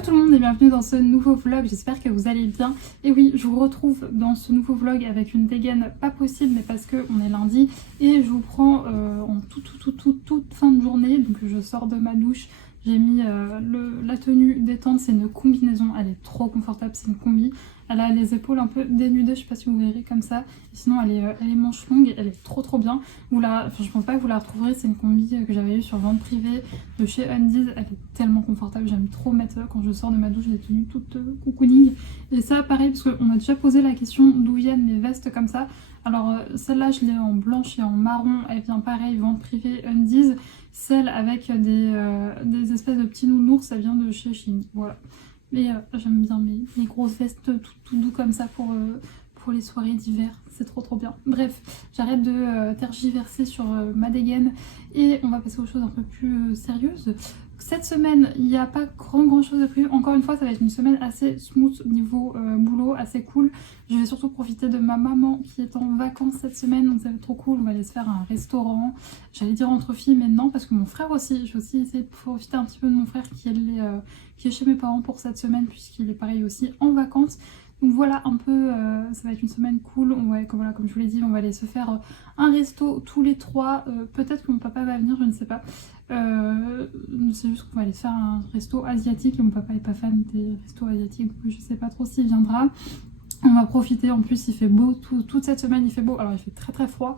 Hello tout le monde et bienvenue dans ce nouveau vlog, j'espère que vous allez bien. Et oui, je vous retrouve dans ce nouveau vlog avec une dégaine pas possible, mais parce qu'on est lundi. Et je vous prends en toute fin de journée, donc je sors de ma douche. J'ai mis la tenue détente, c'est une combinaison, elle est trop confortable, c'est une combi. Elle a les épaules un peu dénudées, je sais pas si vous verrez comme ça. Sinon elle est manche longue, elle est trop bien. Je pense pas que vous la retrouverez, c'est une combi que j'avais eue sur vente privée de chez Undies. Elle est tellement confortable, j'aime trop mettre quand je sors de ma douche des tenues toutes cocooning. Et ça pareil, parce qu'on m'a déjà posé la question d'où viennent mes vestes comme ça. Alors celle-là je l'ai en blanche et en marron, elle vient pareil, vente privée Undies. Celle avec des espèces de petits nounours, ça vient de chez Shein, voilà. Mais j'aime bien mes grosses vestes tout doux comme ça pour les soirées d'hiver, c'est trop bien. Bref, j'arrête de tergiverser sur ma dégaine et on va passer aux choses un peu plus sérieuses. Cette semaine, il n'y a pas grand chose de prévu. Encore une fois, ça va être une semaine assez smooth niveau boulot, assez cool. Je vais surtout profiter de ma maman qui est en vacances cette semaine, donc ça va être trop cool. On va aller se faire un restaurant. J'allais dire entre filles, mais non, parce que mon frère aussi. Je vais aussi essayer de profiter un petit peu de mon frère qui est chez mes parents pour cette semaine, puisqu'il est pareil aussi en vacances. Donc voilà un peu, ça va être une semaine cool. Voilà, comme je vous l'ai dit, on va aller se faire un resto tous les trois. Peut-être que mon papa va venir, je ne sais pas. C'est juste qu'on va aller se faire un resto asiatique. Et mon papa est pas fan des restos asiatiques, donc je sais pas trop s'il viendra. On va profiter, en plus il fait beau, toute cette semaine il fait beau. Alors il fait très froid.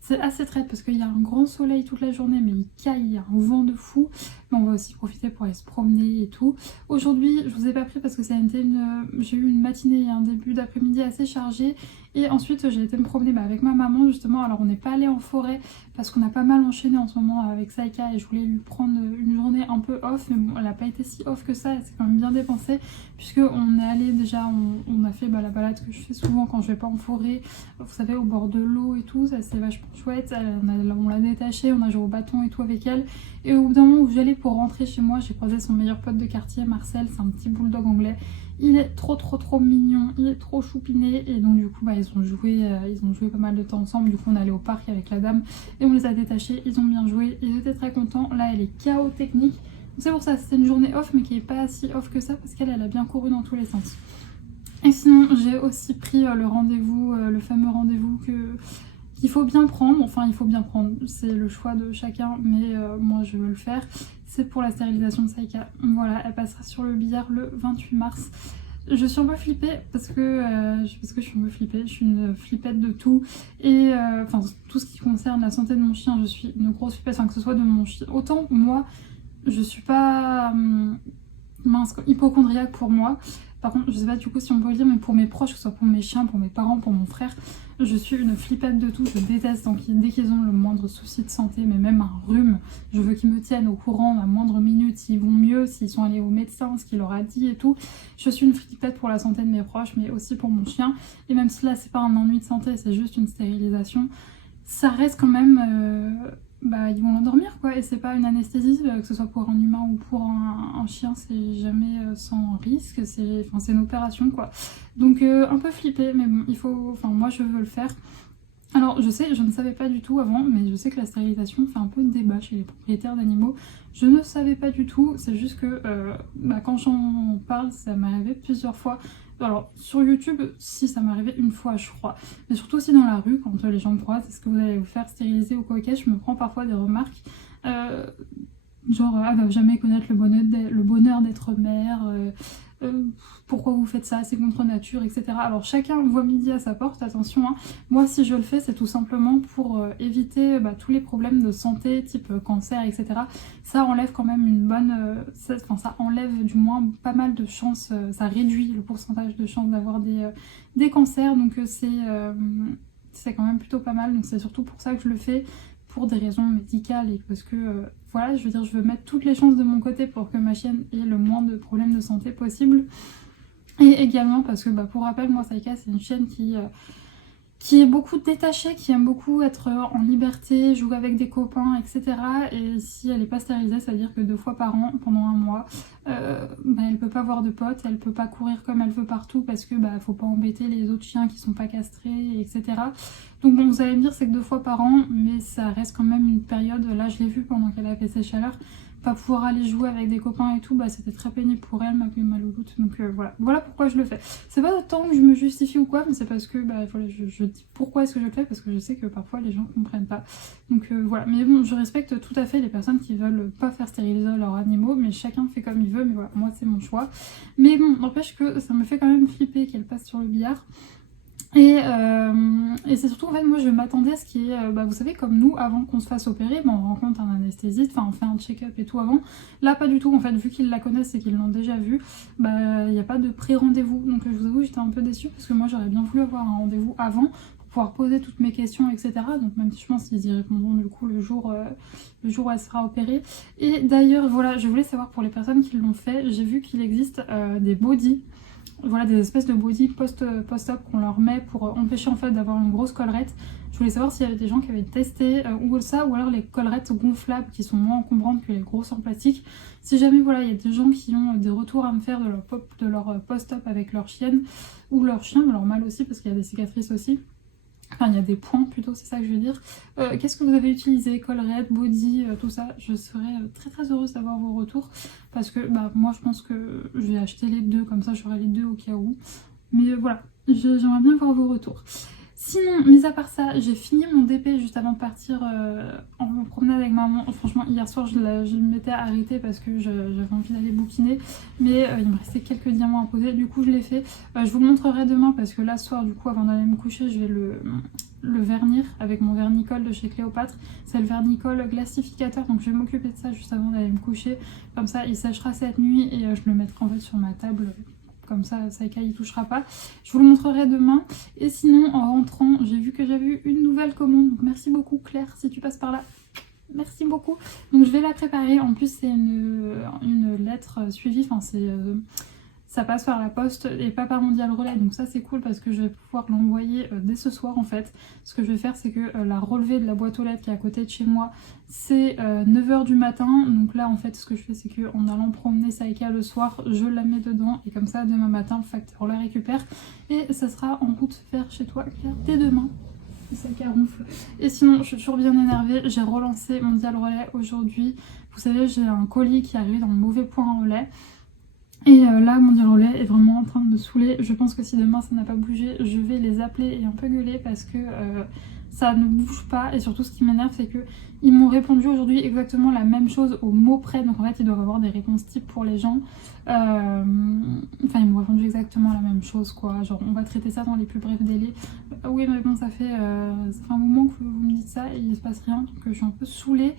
C'est assez traite parce qu'il y a un grand soleil toute la journée, mais il caille, il y a un vent de fou. Mais on va aussi profiter pour aller se promener et tout. Aujourd'hui, je vous ai pas pris parce que j'ai eu une matinée et un début d'après-midi assez chargé. Et ensuite, j'ai été me promener avec ma maman justement. Alors on n'est pas allé en forêt parce qu'on a pas mal enchaîné en ce moment avec Saïka et je voulais lui prendre une journée un peu off. Mais bon, elle n'a pas été si off que ça, elle s'est quand même bien dépensée. Puisqu'on est allé déjà, on a fait la balade que je fais souvent quand je vais pas en forêt. Vous savez, au bord de l'eau et tout, ça c'est vachement chouette. On l'a détachée, on a joué au bâton et tout avec elle. Et au bout d'un moment où j'allais pour rentrer chez moi, j'ai croisé son meilleur pote de quartier, Marcel, c'est un petit bulldog anglais. Il est trop mignon, il est trop choupiné et donc du coup ils ont joué pas mal de temps ensemble. Du coup on est allé au parc avec la dame et on les a détachés, ils ont bien joué, ils étaient très contents. Là elle est KO technique, c'est pour ça c'était une journée off mais qui est pas si off que ça parce qu'elle a bien couru dans tous les sens. Et sinon j'ai aussi pris le rendez-vous, le fameux rendez-vous qu'il faut bien prendre, enfin il faut bien prendre, c'est le choix de chacun, mais moi je veux le faire. C'est pour la stérilisation de Saïka. Voilà, elle passera sur le billard le 28 mars. Je suis un peu flippée parce que je suis un peu flippée, je suis une flippette de tout. Et tout ce qui concerne la santé de mon chien, je suis une grosse flippette, que ce soit de mon chien. Autant moi, je suis pas hypocondriaque pour moi. Par contre, je sais pas du coup si on peut le dire, mais pour mes proches, que ce soit pour mes chiens, pour mes parents, pour mon frère, je suis une flippette de tout, je déteste. Donc dès qu'ils ont le moindre souci de santé, mais même un rhume, je veux qu'ils me tiennent au courant à la moindre minute, s'ils vont mieux, s'ils sont allés au médecin, ce qu'il leur a dit et tout. Je suis une flippette pour la santé de mes proches, mais aussi pour mon chien. Et même si là, c'est pas un ennui de santé, c'est juste une stérilisation, ça reste quand même... ils vont l'endormir quoi, et c'est pas une anesthésie, que ce soit pour un humain ou pour un chien, c'est jamais sans risque, c'est une opération quoi. Donc un peu flippé, mais bon, moi je veux le faire. Alors je ne savais pas du tout avant, mais je sais que la stérilisation fait un peu de débat chez les propriétaires d'animaux. Je ne savais pas du tout, c'est juste que quand j'en parle, ça m'est arrivé plusieurs fois. Alors sur YouTube, si ça m'est arrivé une fois je crois, mais surtout aussi dans la rue quand les gens me croisent, est-ce que vous allez vous faire stériliser ou quoi, ok, je me prends parfois des remarques genre elle va jamais connaître le bonheur d'être mère, pourquoi vous faites ça, c'est contre nature, etc. Alors chacun voit midi à sa porte, attention hein. Moi si je le fais c'est tout simplement pour éviter tous les problèmes de santé type cancer, etc. Ça enlève quand même une bonne... ça enlève du moins pas mal de chances, ça réduit le pourcentage de chances d'avoir des cancers, donc c'est quand même plutôt pas mal, donc c'est surtout pour ça que je le fais, pour des raisons médicales et parce que voilà, je veux mettre toutes les chances de mon côté pour que ma chienne ait le moins de problèmes de santé possible. Et également parce que pour rappel, moi Saïka c'est une chienne qui est beaucoup détachée, qui aime beaucoup être en liberté, jouer avec des copains, etc. Et si elle n'est pas stérilisée, ça veut dire que 2 fois par an, pendant un mois, elle peut pas avoir de potes, elle peut pas courir comme elle veut partout parce que faut pas embêter les autres chiens qui sont pas castrés, etc. Donc bon, vous allez me dire c'est que 2 fois par an, mais ça reste quand même une période, là je l'ai vu pendant qu'elle a fait ses chaleurs, pas pouvoir aller jouer avec des copains et tout, bah c'était très pénible pour elle, ma louloute. Donc voilà pourquoi je le fais. C'est pas tant que je me justifie ou quoi, mais c'est parce que bah voilà, je dis pourquoi est-ce que je le fais, parce que je sais que parfois les gens comprennent pas. Donc voilà, mais bon, je respecte tout à fait les personnes qui veulent pas faire stériliser leurs animaux, mais chacun fait comme il veut, mais voilà, moi c'est mon choix. Mais bon, n'empêche que ça me fait quand même flipper qu'elle passe sur le billard. Et c'est surtout en fait moi je m'attendais à ce qui est, vous savez comme nous avant qu'on se fasse opérer, on rencontre un anesthésiste, enfin on fait un check-up et tout avant. Là pas du tout en fait, vu qu'ils la connaissent et qu'ils l'ont déjà vue, il n'y a pas de pré-rendez-vous. Donc je vous avoue j'étais un peu déçue parce que moi j'aurais bien voulu avoir un rendez-vous avant pour pouvoir poser toutes mes questions etc. Donc même si je pense qu'ils y répondront du coup le jour où elle sera opérée. Et d'ailleurs voilà, je voulais savoir pour les personnes qui l'ont fait, j'ai vu qu'il existe des bodys. Voilà, des espèces de body post-op qu'on leur met pour empêcher en fait d'avoir une grosse collerette. Je voulais savoir s'il y avait des gens qui avaient testé ou ça, ou alors les collerettes gonflables qui sont moins encombrantes que les grosses en plastique. Si jamais voilà, il y a des gens qui ont des retours à me faire de leur post-op avec leur chienne ou leur chien, mais leur mâle aussi parce qu'il y a des cicatrices aussi. Enfin, il y a des points plutôt, c'est ça que je veux dire. Qu'est-ce que vous avez utilisé? Collerette, body, tout ça. Je serais très très heureuse d'avoir vos retours. Parce que moi je pense que je vais acheter les deux, comme ça j'aurai les deux au cas où. Mais voilà, j'aimerais bien voir vos retours. Sinon, mis à part ça, j'ai fini mon DP juste avant de partir en promenade avec maman. Franchement, hier soir, je m'étais arrêtée parce que j'avais envie d'aller bouquiner. Mais il me restait quelques diamants à poser. Du coup, je l'ai fait. Je vous le montrerai demain parce que là, ce soir, du coup, avant d'aller me coucher, je vais le vernir avec mon vernicole de chez Cléopâtre. C'est le vernicole glacificateur. Donc, je vais m'occuper de ça juste avant d'aller me coucher. Comme ça, il séchera cette nuit et je le mettrai en fait sur ma table. Comme ça, Saïka il touchera pas. Je vous le montrerai demain. Et sinon, en rentrant, j'ai vu que j'avais eu une nouvelle commande. Donc merci beaucoup Claire, si tu passes par là. Merci beaucoup. Donc je vais la préparer. En plus, c'est une lettre suivie. Enfin, ça passe par la poste et pas par Mondial Relais. Donc ça, c'est cool parce que je vais pouvoir l'envoyer dès ce soir en fait. Ce que je vais faire, c'est que la relevée de la boîte aux lettres qui est à côté de chez moi, c'est 9h du matin. Donc là, en fait, ce que je fais, c'est qu'en allant promener Saïka le soir, je la mets dedans. Et comme ça, demain matin, le facteur la récupère. Et ça sera en route vers chez toi, Claire, dès demain. Saïka ronfle. Et sinon, je suis toujours bien énervée. J'ai relancé Mondial Relais aujourd'hui. Vous savez, j'ai un colis qui arrive dans le mauvais point relais. Et là, Mondial Relais est vraiment en train de me saouler. Je pense que si demain ça n'a pas bougé, je vais les appeler et un peu gueuler parce que ça ne bouge pas. Et surtout, ce qui m'énerve, c'est qu'ils m'ont répondu aujourd'hui exactement la même chose au mot près. Donc en fait, ils doivent avoir des réponses types pour les gens. Enfin, ils m'ont répondu exactement la même chose, quoi. Genre, on va traiter ça dans les plus brefs délais. Oui, mais bon, ça fait un moment que vous me dites ça et il ne se passe rien. Donc je suis un peu saoulée.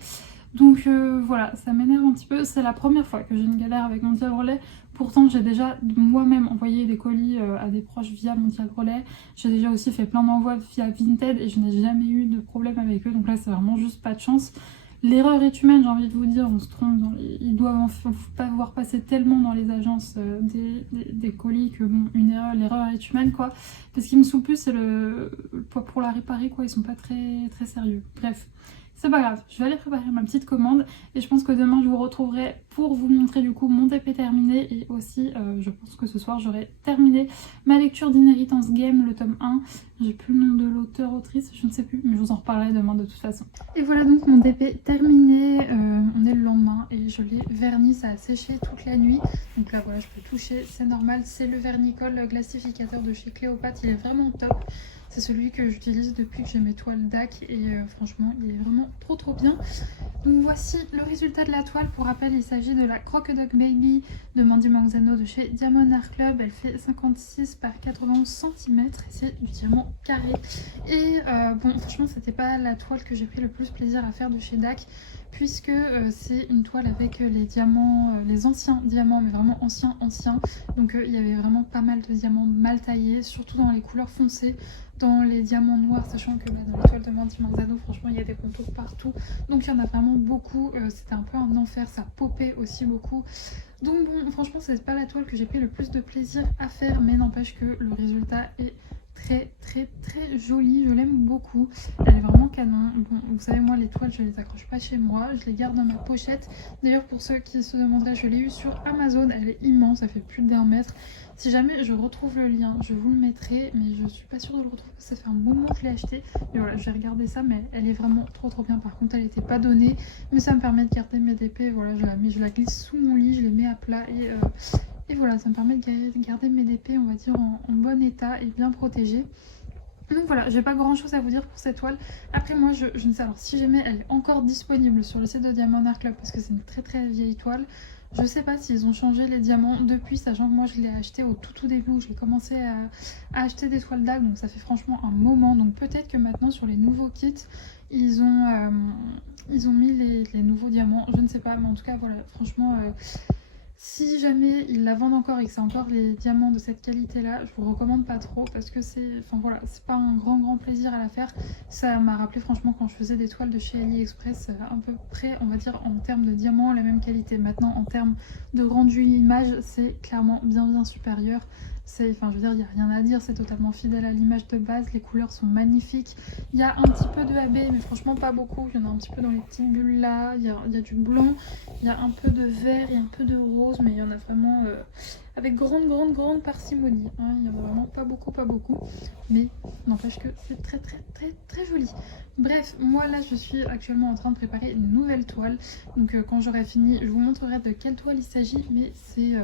Donc voilà, ça m'énerve un petit peu. C'est la première fois que j'ai une galère avec Mondial Relais. Pourtant, j'ai déjà moi-même envoyé des colis à des proches via Mondial Relais. J'ai déjà aussi fait plein d'envois via Vinted et je n'ai jamais eu de problème avec eux. Donc là, c'est vraiment juste pas de chance. L'erreur est humaine, j'ai envie de vous dire. On se trompe. Ils doivent pas voir passer tellement dans les agences des colis que bon, l'erreur est humaine, quoi. Parce qu'il me saoule plus, c'est pour la réparer, quoi. Ils sont pas très, très sérieux. Bref. C'est pas grave, je vais aller préparer ma petite commande et je pense que demain je vous retrouverai pour vous montrer du coup mon TP terminé et aussi je pense que ce soir j'aurai terminé ma lecture d'Inheritance Game, le tome 1. J'ai plus le nom de l'auteur-autrice, je ne sais plus, mais je vous en reparlerai demain de toute façon. Et voilà donc mon TP terminé, on est le lendemain et je l'ai verni, ça a séché toute la nuit. Donc là voilà, je peux toucher, c'est normal, c'est le vernicole glacificateur de chez Cléopâtre, il est vraiment top. C'est celui que j'utilise depuis que j'ai mes toiles DAC et franchement il est vraiment trop bien. Donc voici le résultat de la toile. Pour rappel, il s'agit de la Crocodoc Baby de Mandy Manzano de chez Diamond Art Club. Elle fait 56 par 91 cm et c'est du diamant carré. Et bon, franchement c'était pas la toile que j'ai pris le plus plaisir à faire de chez DAC, puisque c'est une toile avec les diamants, les anciens diamants, mais vraiment anciens. Donc il y avait vraiment pas mal de diamants mal taillés, surtout dans les couleurs foncées, dans les diamants noirs, sachant que dans les toiles de Mandy Manzano, franchement il y a des contours partout. Donc il y en a vraiment beaucoup, c'était un peu un enfer, ça popait aussi beaucoup. Donc bon, franchement c'est pas la toile que j'ai pris le plus de plaisir à faire, mais n'empêche que le résultat est très très très jolie, je l'aime beaucoup, elle est vraiment canon. Bon, vous savez moi les toiles je les accroche pas chez moi, je les garde dans ma pochette. D'ailleurs pour ceux qui se demanderaient, je l'ai eu sur Amazon, elle est immense, ça fait plus d'1 mètre. Si jamais je retrouve le lien, je vous le mettrai, mais je suis pas sûre de le retrouver, ça fait un moment que je l'ai acheté. Et voilà, je vais regarder ça, mais elle est vraiment trop bien. Par contre elle était pas donnée, mais ça me permet de garder mes DP, voilà, je la glisse sous mon lit, je les mets à plat et voilà, ça me permet de garder mes DP, on va dire, en bon état et bien protégés. Donc voilà, j'ai pas grand chose à vous dire pour cette toile. Après moi, je ne sais, alors si jamais elle est encore disponible sur le site de Diamond Art Club, parce que c'est une très vieille toile, je sais pas s'ils ont changé les diamants depuis, sachant que moi je l'ai acheté au tout début où j'ai commencé à acheter des toiles d'algues, donc ça fait franchement un moment. Donc peut-être que maintenant sur les nouveaux kits, ils ont mis les nouveaux diamants, je ne sais pas, mais en tout cas voilà, franchement... si jamais ils la vendent encore et que c'est encore les diamants de cette qualité là, je vous recommande pas trop parce que c'est, enfin voilà, c'est pas un grand plaisir à la faire. Ça m'a rappelé franchement quand je faisais des toiles de chez AliExpress, à peu près on va dire en termes de diamants la même qualité. Maintenant en termes de rendu image c'est clairement bien supérieur. Enfin je veux dire, il n'y a rien à dire, c'est totalement fidèle à l'image de base, les couleurs sont magnifiques. Il y a un petit peu de AB mais franchement pas beaucoup, il y en a un petit peu dans les petites bulles là, il y a du blanc, il y a un peu de vert et un peu de rose, mais il y en a vraiment avec grande parcimonie, hein. Il n'y en a vraiment pas beaucoup, mais n'empêche que c'est très joli. Bref, moi là je suis actuellement en train de préparer une nouvelle toile, donc quand j'aurai fini je vous montrerai de quelle toile il s'agit, mais c'est...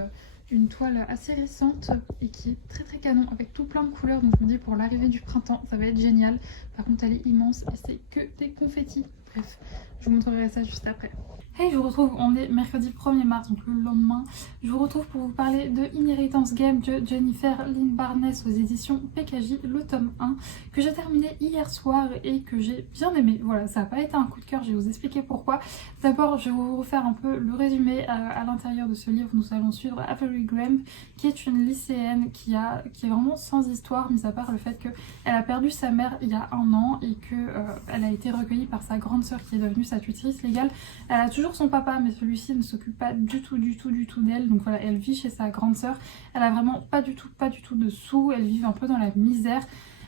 une toile assez récente et qui est très canon avec tout plein de couleurs, donc je me dis pour l'arrivée du printemps ça va être génial. Par contre elle est immense et c'est que des confettis. Bref, je vous montrerai ça juste après. Hey, je vous retrouve, on est mercredi 1er mars, donc le lendemain. Je vous retrouve pour vous parler de Inheritance Game de Jennifer Lynn Barnes aux éditions PKJ, le tome 1, que j'ai terminé hier soir et que j'ai bien aimé. Voilà, ça n'a pas été un coup de cœur, je vais vous expliquer pourquoi. D'abord, je vais vous refaire un peu le résumé. À l'intérieur de ce livre, nous allons suivre Avery Graham, qui est une lycéenne qui est vraiment sans histoire, mis à part le fait qu'elle a perdu sa mère il y a 1 an et qu'elle a été recueillie par sa grande sœur qui est devenue sa tutrice légale. Elle a toujours son papa, mais celui-ci ne s'occupe pas du tout d'elle. Donc voilà, elle vit chez sa grande sœur. Elle a vraiment pas du tout de sous. Elle vit un peu dans la misère.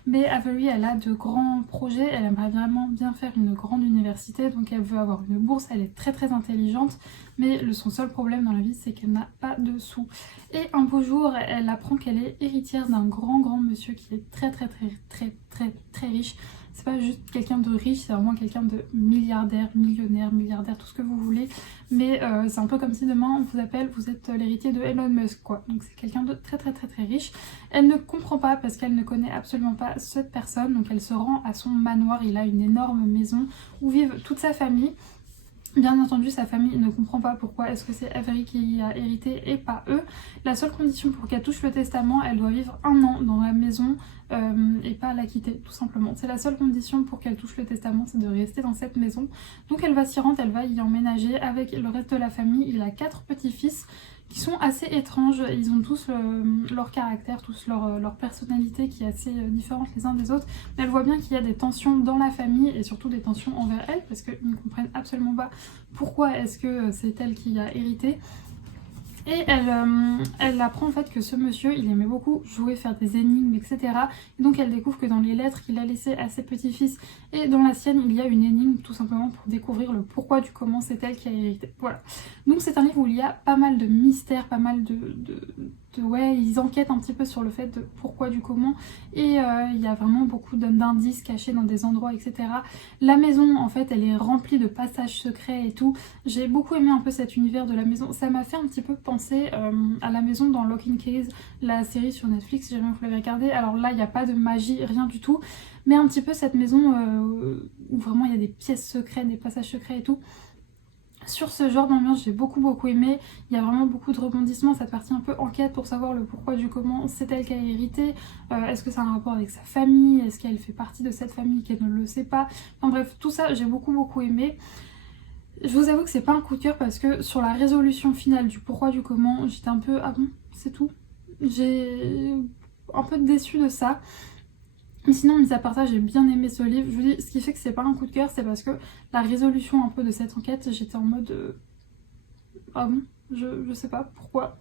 Mais Avery, elle a de grands projets. Elle aimerait vraiment bien faire une grande université. Donc elle veut avoir une bourse. Elle est très intelligente. Mais son seul problème dans la vie, c'est qu'elle n'a pas de sous. Et un beau jour, elle apprend qu'elle est héritière d'un grand monsieur qui est très riche. C'est pas juste quelqu'un de riche, c'est vraiment quelqu'un de milliardaire, milliardaire, tout ce que vous voulez. Mais c'est un peu comme si demain on vous appelle, vous êtes l'héritier de Elon Musk, quoi. Donc c'est quelqu'un de très riche. Elle ne comprend pas parce qu'elle ne connaît absolument pas cette personne. Donc elle se rend à son manoir, il a une énorme maison où vivent toute sa famille. Bien entendu, sa famille ne comprend pas pourquoi est-ce que c'est Avery qui a hérité et pas eux. La seule condition pour qu'elle touche le testament, elle doit vivre 1 an dans la maison et pas la quitter, tout simplement. C'est la seule condition pour qu'elle touche le testament, c'est de rester dans cette maison. Donc elle va s'y rendre, elle va y emménager avec le reste de la famille. Il a 4 petits-fils qui sont assez étranges, ils ont tous leur caractère, tous leur personnalité qui est assez différente les uns des autres, mais elle voit bien qu'il y a des tensions dans la famille et surtout des tensions envers elle parce qu'ils ne comprennent absolument pas pourquoi est-ce que c'est elle qui a hérité. Et elle apprend en fait que ce monsieur, il aimait beaucoup jouer, faire des énigmes, etc. Et donc elle découvre que dans les lettres qu'il a laissées à ses petits-fils et dans la sienne, il y a une énigme tout simplement pour découvrir le pourquoi du comment c'est elle qui a hérité. Voilà. Donc c'est un livre où il y a pas mal de mystères, pas mal ouais, ils enquêtent un petit peu sur le fait de pourquoi du comment et il y a vraiment beaucoup d'indices cachés dans des endroits, etc. La maison en fait elle est remplie de passages secrets et tout. J'ai beaucoup aimé un peu cet univers de la maison, ça m'a fait un petit peu penser à la maison dans Lock and Case, la série sur Netflix si jamais vous l'avez regardé. Alors là il n'y a pas de magie, rien du tout, mais un petit peu cette maison où vraiment il y a des pièces secrètes, des passages secrets et tout. Sur ce genre d'ambiance, j'ai beaucoup aimé. Il y a vraiment beaucoup de rebondissements, cette partie un peu enquête pour savoir le pourquoi du comment c'est elle qui a hérité. Est-ce que ça a un rapport avec sa famille? Est-ce qu'elle fait partie de cette famille qu'elle ne le sait pas? Enfin bref, tout ça j'ai beaucoup aimé. Je vous avoue que c'est pas un coup de cœur parce que sur la résolution finale du pourquoi du comment, j'étais un peu ah bon, c'est tout. J'ai un peu déçue de ça. Mais sinon, mis à part ça, j'ai bien aimé ce livre. Je vous dis, ce qui fait que c'est pas un coup de cœur, c'est parce que la résolution un peu de cette enquête, j'étais en mode ah bon, je sais pas pourquoi.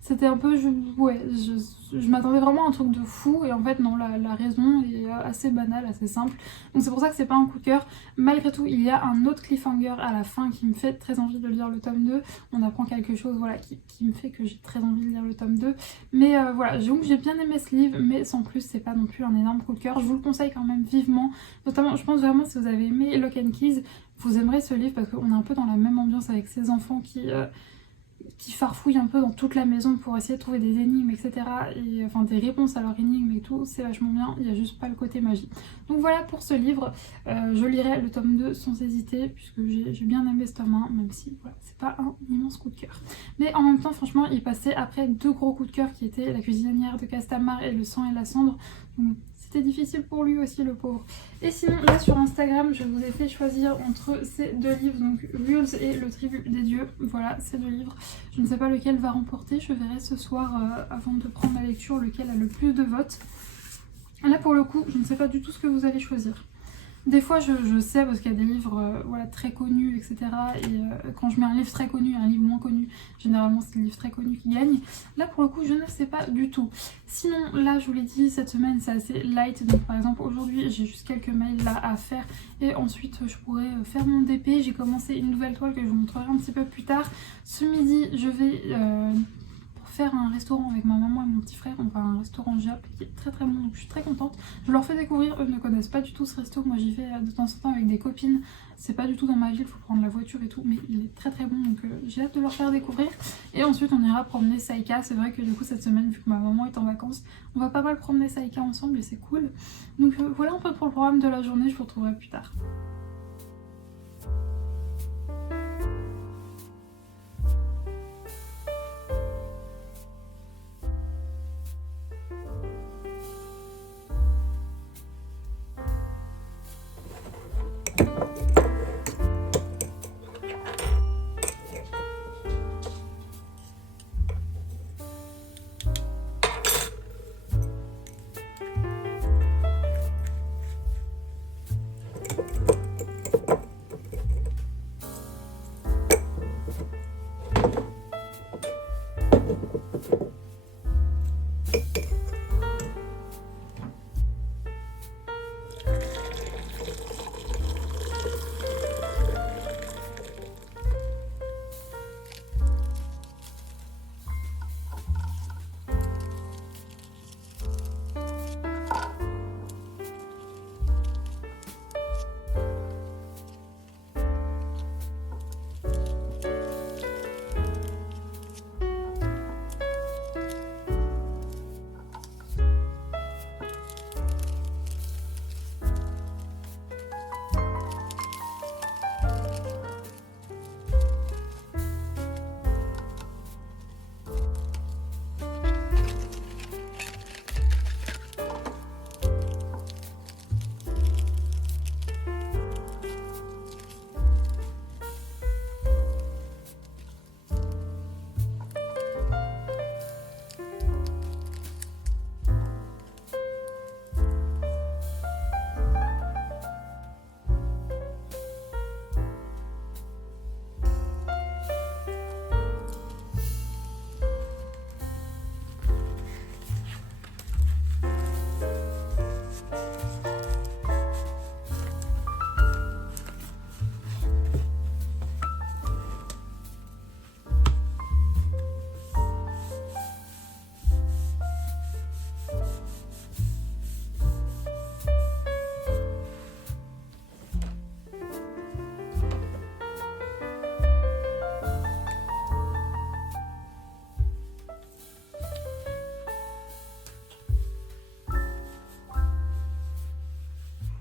C'était un peu, je m'attendais vraiment à un truc de fou et en fait non, la raison est assez banale, assez simple. Donc c'est pour ça que c'est pas un coup de cœur. Malgré tout, il y a un autre cliffhanger à la fin qui me fait très envie de lire le tome 2. On apprend quelque chose voilà, qui me fait que j'ai très envie de lire le tome 2. Mais voilà, donc j'ai bien aimé ce livre, mais sans plus, c'est pas non plus un énorme coup de cœur. Je vous le conseille quand même vivement. Notamment, je pense vraiment si vous avez aimé Lock and Keys, vous aimerez ce livre parce qu'on est un peu dans la même ambiance avec ces enfants qui farfouillent un peu dans toute la maison pour essayer de trouver des énigmes, etc. Et enfin des réponses à leurs énigmes et tout, c'est vachement bien, il n'y a juste pas le côté magie. Donc voilà pour ce livre, je lirai le tome 2 sans hésiter, puisque j'ai bien aimé ce tome 1, même si voilà, c'est pas un immense coup de cœur. Mais en même temps, franchement, il passait après 2 gros coups de cœur qui étaient La cuisinière de Castamar et Le sang et la cendre. Donc c'était difficile pour lui aussi, le pauvre. Et sinon, là sur Instagram, je vous ai fait choisir entre ces 2 livres, donc Rules et Le Tribut des Dieux. Voilà, ces 2 livres. Je ne sais pas lequel va remporter, je verrai ce soir avant de prendre la lecture lequel a le plus de votes. Là pour le coup, je ne sais pas du tout ce que vous allez choisir. Des fois je sais parce qu'il y a des livres voilà, très connus, etc. Et quand je mets un livre très connu et un livre moins connu, généralement c'est le livre très connu qui gagne. Là pour le coup je ne sais pas du tout. Sinon là je vous l'ai dit, cette semaine c'est assez light. Donc par exemple aujourd'hui j'ai juste quelques mails là à faire. Et ensuite je pourrais faire mon DP. J'ai commencé une nouvelle toile que je vous montrerai un petit peu plus tard. Ce midi je vais... faire un restaurant avec ma maman et mon petit frère, on va à un restaurant Jap qui est très bon, donc je suis très contente. Je leur fais découvrir, eux ne connaissent pas du tout ce resto, moi j'y vais de temps en temps avec des copines, c'est pas du tout dans ma ville, il faut prendre la voiture et tout, mais il est très bon, donc j'ai hâte de leur faire découvrir. Et ensuite on ira promener Saïka, c'est vrai que du coup cette semaine, vu que ma maman est en vacances, on va pas mal promener Saïka ensemble et c'est cool. Donc voilà un peu pour le programme de la journée, je vous retrouverai plus tard.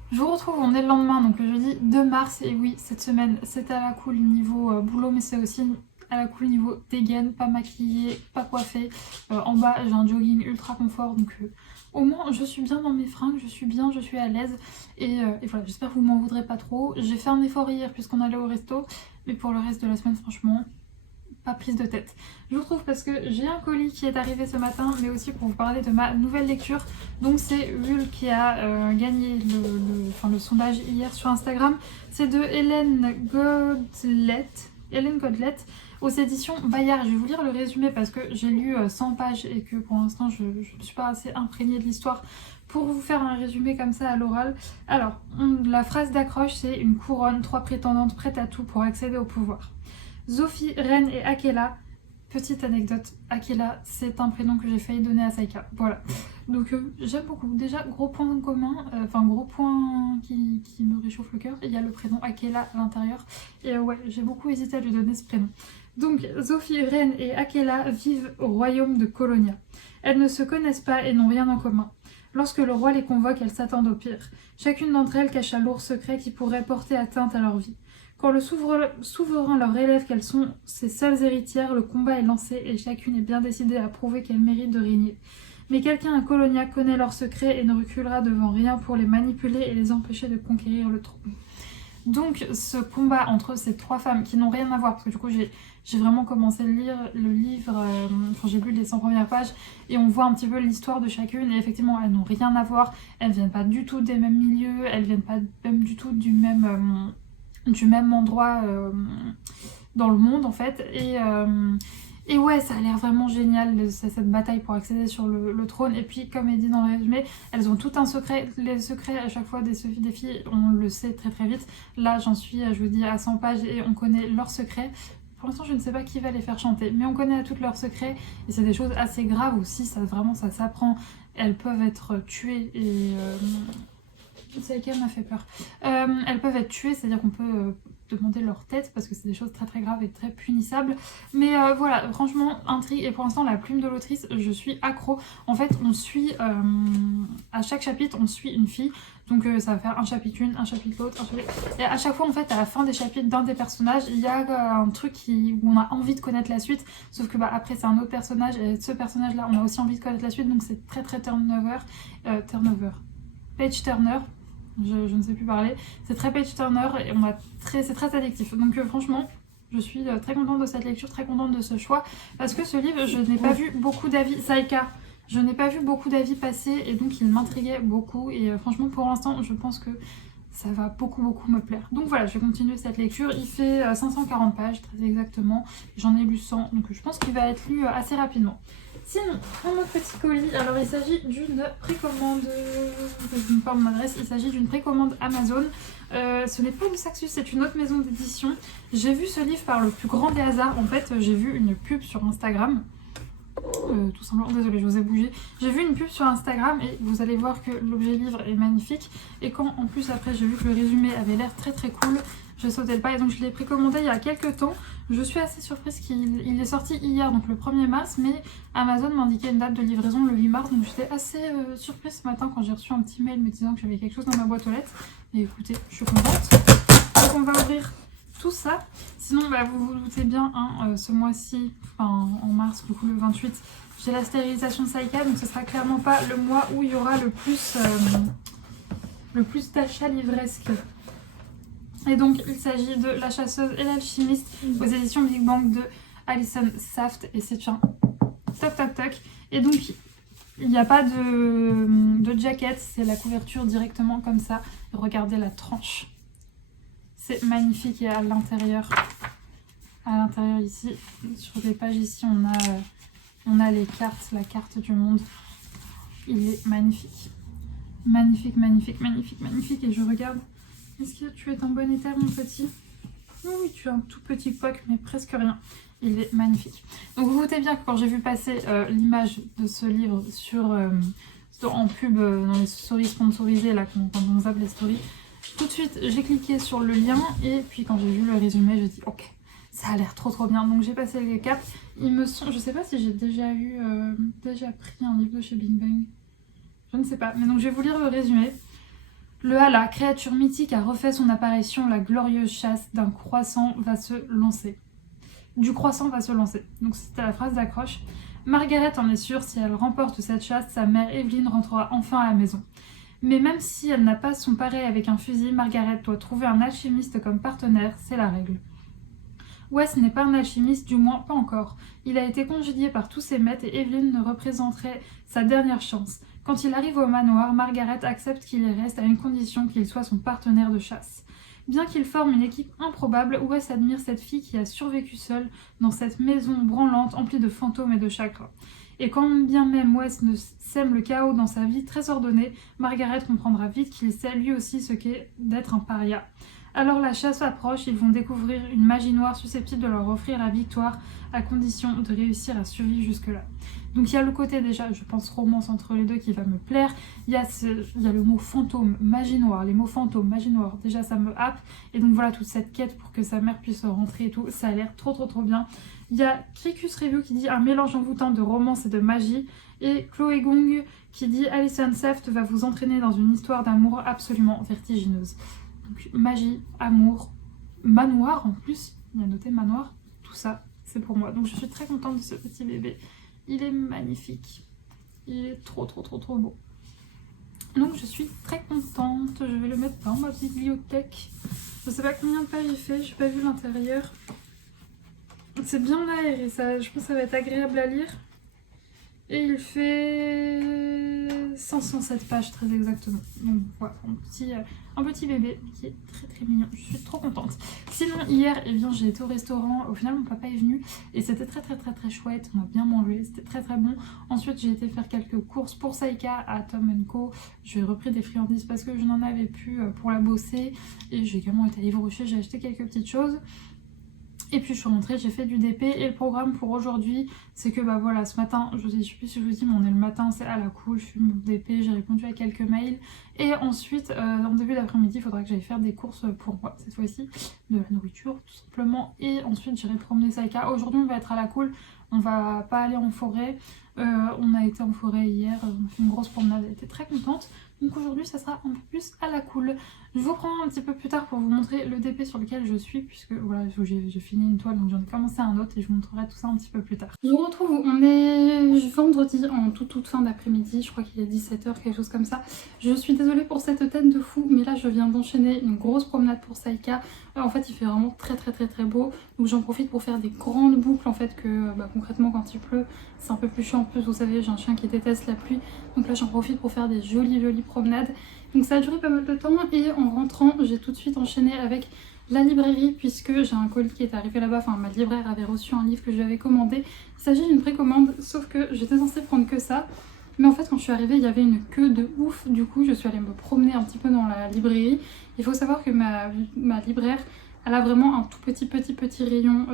Je vous retrouve, on est le lendemain, donc le jeudi 2 mars, et oui, cette semaine c'est à la cool niveau boulot, mais c'est aussi à la cool niveau dégaine, pas maquillée, pas coiffée. En bas j'ai un jogging ultra confort, donc au moins je suis bien dans mes fringues, je suis bien, je suis à l'aise, et voilà, j'espère que vous m'en voudrez pas trop. J'ai fait un effort hier puisqu'on allait au resto, mais pour le reste de la semaine franchement... pas prise de tête. Je vous retrouve parce que j'ai un colis qui est arrivé ce matin, mais aussi pour vous parler de ma nouvelle lecture. Donc c'est Bulle qui a gagné le sondage hier sur Instagram. C'est de Hélène Godlet. Hélène Codlette aux éditions Bayard. Je vais vous lire le résumé parce que j'ai lu 100 pages et que pour l'instant je ne suis pas assez imprégnée de l'histoire pour vous faire un résumé comme ça à l'oral. Alors, la phrase d'accroche c'est une couronne, 3 prétendantes prêtes à tout pour accéder au pouvoir. Zophie, Ren et Akela. Petite anecdote, Akela, c'est un prénom que j'ai failli donner à Saika. Voilà. Donc j'aime beaucoup. Déjà, gros point en commun, gros point qui me réchauffe le cœur, il y a le prénom Akela à l'intérieur. Et ouais, j'ai beaucoup hésité à lui donner ce prénom. Donc Zophie, Ren et Akela vivent au royaume de Colonia. Elles ne se connaissent pas et n'ont rien en commun. Lorsque le roi les convoque, elles s'attendent au pire. Chacune d'entre elles cache un lourd secret qui pourrait porter atteinte à leur vie. Quand le souverain leur relève qu'elles sont ses seules héritières, le combat est lancé et chacune est bien décidée à prouver qu'elle mérite de régner. Mais quelqu'un à Colonia connaît leurs secrets et ne reculera devant rien pour les manipuler et les empêcher de conquérir le trône. Donc ce combat entre ces 3 femmes qui n'ont rien à voir, parce que du coup j'ai vraiment commencé à lire le livre, j'ai lu les 100 premières pages et on voit un petit peu l'histoire de chacune et effectivement elles n'ont rien à voir, elles viennent pas du tout des mêmes milieux, elles viennent pas même du tout du même endroit dans le monde en fait et ouais ça a l'air vraiment génial cette bataille pour accéder sur le trône et puis comme est dit dans le résumé elles ont tout un secret, les secrets à chaque fois des filles on le sait très très vite, là j'en suis je vous dis à 100 pages et on connaît leurs secrets. Pour l'instant je ne sais pas qui va les faire chanter mais on connaît toutes leurs secrets et c'est des choses assez graves aussi, ça s'apprend, elles peuvent être tuées et c'est laquelle m'a fait peur. Elles peuvent être tuées, c'est-à-dire qu'on peut demander leur tête parce que c'est des choses très très graves et très punissables. Mais voilà, franchement, intrigue. Et pour l'instant, la plume de l'autrice, je suis accro. En fait, on suit, à chaque chapitre, on suit une fille. Donc ça va faire un chapitre une, un chapitre l'autre, un chapitre... Et à chaque fois, en fait, à la fin des chapitres d'un des personnages, il y a un truc où on a envie de connaître la suite. Sauf que après, c'est un autre personnage. Et ce personnage-là, on a aussi envie de connaître la suite. Donc c'est très très turnover. Page turner. Je ne sais plus parler, c'est très page turner et c'est très addictif. Donc franchement, je suis très contente de cette lecture, très contente de ce choix parce que ce livre, je n'ai pas vu beaucoup d'avis, Saika, je n'ai pas vu beaucoup d'avis passer et donc il m'intriguait beaucoup et franchement pour l'instant, je pense que ça va beaucoup me plaire. Donc voilà, je vais continuer cette lecture, il fait 540 pages très exactement, j'en ai lu 100 donc je pense qu'il va être lu assez rapidement. Sinon, un autre petit colis, alors il s'agit d'une précommande, je ne sais pas mon adresse, il s'agit d'une précommande Amazon. Ce n'est pas une Saxus, c'est une autre maison d'édition. J'ai vu ce livre par le plus grand des hasards, en fait j'ai vu une pub sur Instagram. Tout simplement, désolée je vous ai bougé. J'ai vu une pub sur Instagram et vous allez voir que l'objet livre est magnifique. Et quand en plus après j'ai vu que le résumé avait l'air très très cool, je sautais le pas et donc je l'ai précommandé il y a quelques temps. Je suis assez surprise qu'il est sorti hier, donc le 1er mars, mais Amazon m'indiquait une date de livraison le 8 mars, donc j'étais assez surprise ce matin quand j'ai reçu un petit mail me disant que j'avais quelque chose dans ma boîte aux lettres. Et écoutez, je suis contente. Donc on va ouvrir tout ça. Sinon, vous vous doutez bien, ce mois-ci, en mars, du coup le 28, j'ai la stérilisation de Saika, donc ce sera clairement pas le mois où il y aura le plus d'achats livresques. Et donc il s'agit de La chasseuse et l'alchimiste aux éditions Big Bang de Alison Saft et c'est un toc. Et donc il n'y a pas de jacket, c'est la couverture directement comme ça. Regardez la tranche. C'est magnifique et à l'intérieur ici, sur les pages ici, on a les cartes, la carte du monde. Il est magnifique. Magnifique et je regarde. Est-ce que tu es en bon état mon petit? Oui, tu as un tout petit poc mais presque rien. Il est magnifique. Donc vous vous doutez bien que quand j'ai vu passer l'image de ce livre en pub dans les stories sponsorisées, là, quand on zappe les stories, tout de suite j'ai cliqué sur le lien et puis quand j'ai vu le résumé, j'ai dit ok, ça a l'air trop bien. Donc j'ai passé les cartes. Je sais pas si j'ai déjà pris un livre de chez Big Bang. Je ne sais pas. Mais donc je vais vous lire le résumé. Le Hala, créature mythique, a refait son apparition. La glorieuse chasse d'un croissant va se lancer. Du croissant va se lancer. Donc c'était la phrase d'accroche. Margaret en est sûre, si elle remporte cette chasse, sa mère Evelyn rentrera enfin à la maison. Mais même si elle n'a pas son pareil avec un fusil, Margaret doit trouver un alchimiste comme partenaire, c'est la règle. Wes n'est pas un alchimiste, du moins pas encore. Il a été congédié par tous ses maîtres et Evelyn ne représenterait sa dernière chance. Quand il arrive au manoir, Margaret accepte qu'il y reste à une condition qu'il soit son partenaire de chasse. Bien qu'ils forment une équipe improbable, Wes admire cette fille qui a survécu seule dans cette maison branlante emplie de fantômes et de chagrins. Et quand bien même Wes ne sème le chaos dans sa vie très ordonnée, Margaret comprendra vite qu'il sait lui aussi ce qu'est d'être un paria. Alors la chasse approche, ils vont découvrir une magie noire susceptible de leur offrir la victoire à condition de réussir à survivre jusque-là. Donc il y a le côté déjà, je pense, romance entre les deux qui va me plaire. Il y a le mot fantôme, magie noire, les mots fantôme, magie noire, déjà ça me happe. Et donc voilà, toute cette quête pour que sa mère puisse rentrer et tout, ça a l'air trop bien. Il y a Kricus Review qui dit un mélange envoûtant de romance et de magie. Et Chloé Gong qui dit Alison Seft va vous entraîner dans une histoire d'amour absolument vertigineuse. Donc magie, amour, manoir en plus, il y a noté manoir, tout ça c'est pour moi. Donc je suis très contente de ce petit bébé, il est magnifique, il est trop beau. Donc je suis très contente, je vais le mettre dans ma bibliothèque. Je sais pas combien de pages il fait, j'ai pas vu l'intérieur. C'est bien aéré ça, je pense que ça va être agréable à lire. Et il fait 507 pages très exactement. Donc voilà, un petit bébé qui est très mignon. Je suis trop contente. Sinon hier, eh bien, j'ai été au restaurant. Au final, mon papa est venu et c'était très chouette. On a bien mangé, c'était très bon. Ensuite, j'ai été faire quelques courses pour Saïka à Tom & Co. J'ai repris des friandises parce que je n'en avais plus pour la bosser. Et j'ai également été à Livre Rocher, j'ai acheté quelques petites choses. Et puis je suis rentrée, j'ai fait du DP et le programme pour aujourd'hui c'est que bah voilà, ce matin, je sais plus si je vous dis mais on est le matin, c'est à la cool, je fais mon DP, j'ai répondu à quelques mails et ensuite en début d'après-midi il faudra que j'aille faire des courses pour moi cette fois-ci, de la nourriture tout simplement et ensuite j'irai promener Saïka. Aujourd'hui on va être à la cool, on va pas aller en forêt, on a été en forêt hier, on a fait une grosse promenade, elle était très contente. Donc aujourd'hui ça sera un peu plus à la cool. Je vous reprends un petit peu plus tard pour vous montrer le DP sur lequel je suis puisque voilà j'ai fini une toile donc j'en ai commencé un autre et je vous montrerai tout ça un petit peu plus tard. Je vous retrouve, on est vendredi en toute fin d'après-midi, je crois qu'il est 17 h quelque chose comme ça. Je suis désolée pour cette tête de fou mais là je viens d'enchaîner une grosse promenade pour Saïka. En fait il fait vraiment très beau donc j'en profite pour faire des grandes boucles en fait que concrètement quand il pleut c'est un peu plus chiant. En plus vous savez j'ai un chien qui déteste la pluie donc là j'en profite pour faire des jolies promenades. Donc ça a duré pas mal de temps et en rentrant j'ai tout de suite enchaîné avec la librairie puisque j'ai un colis qui est arrivé là-bas, enfin ma libraire avait reçu un livre que je lui avais commandé. Il s'agit d'une précommande sauf que j'étais censée prendre que ça mais en fait quand je suis arrivée il y avait une queue de ouf, du coup je suis allée me promener un petit peu dans la librairie. Il faut savoir que ma libraire elle a vraiment un tout petit rayon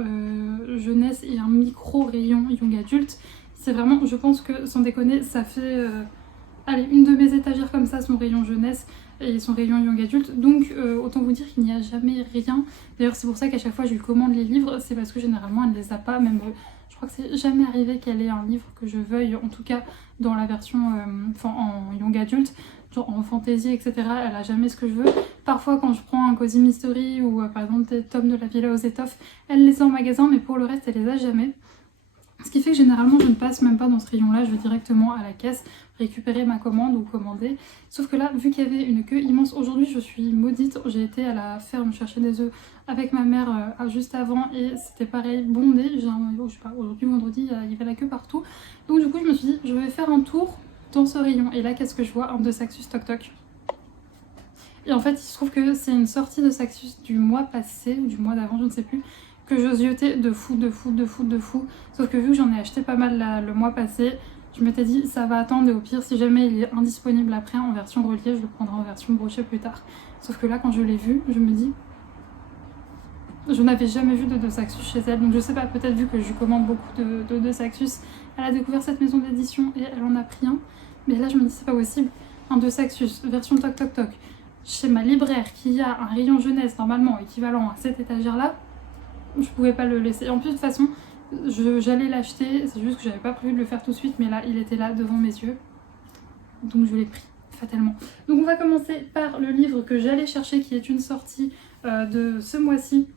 jeunesse et un micro rayon young adulte. C'est vraiment, je pense que sans déconner ça fait allez, une de mes étagères comme ça, son rayon jeunesse et son rayon young adulte. Donc autant vous dire qu'il n'y a jamais rien. D'ailleurs c'est pour ça qu'à chaque fois je lui commande les livres, c'est parce que généralement elle ne les a pas. Même je crois que c'est jamais arrivé qu'elle ait un livre que je veuille, en tout cas dans la version en young adulte, genre en fantasy etc. Elle a jamais ce que je veux. Parfois quand je prends un Cozy Mystery ou par exemple des tomes de la Villa aux étoffes, elle les a en magasin mais pour le reste elle les a jamais. Ce qui fait que généralement je ne passe même pas dans ce rayon là, je vais directement à la caisse récupérer ma commande ou commander. Sauf que là, vu qu'il y avait une queue immense, aujourd'hui je suis maudite, j'ai été à la ferme chercher des œufs avec ma mère juste avant et c'était pareil, bondé. Je sais pas, aujourd'hui vendredi il y avait la queue partout. Donc du coup je me suis dit je vais faire un tour dans ce rayon et là qu'est-ce que je vois? Un de Saxus Toc Toc. Et en fait il se trouve que c'est une sortie de Saxus du mois passé ou du mois d'avant, je ne sais plus, que je ziotais de fou. Sauf que vu que j'en ai acheté pas mal le mois passé, je m'étais dit ça va attendre et au pire si jamais il est indisponible après en version reliée, je le prendrai en version brochée plus tard. Sauf que là quand je l'ai vu, je me dis je n'avais jamais vu de Saxus chez elle, donc je sais pas, peut-être vu que je commande beaucoup de Saxus, elle a découvert cette maison d'édition et elle en a pris un. Mais là je me dis c'est pas possible, un de Saxus version Toc Toc Toc chez ma libraire qui a un rayon jeunesse normalement équivalent à cette étagère là, je pouvais pas le laisser. En plus de toute façon j'allais l'acheter, c'est juste que j'avais pas prévu de le faire tout de suite mais là il était là devant mes yeux donc je l'ai pris fatalement. Donc on va commencer par le livre que j'allais chercher qui est une sortie de ce mois-ci.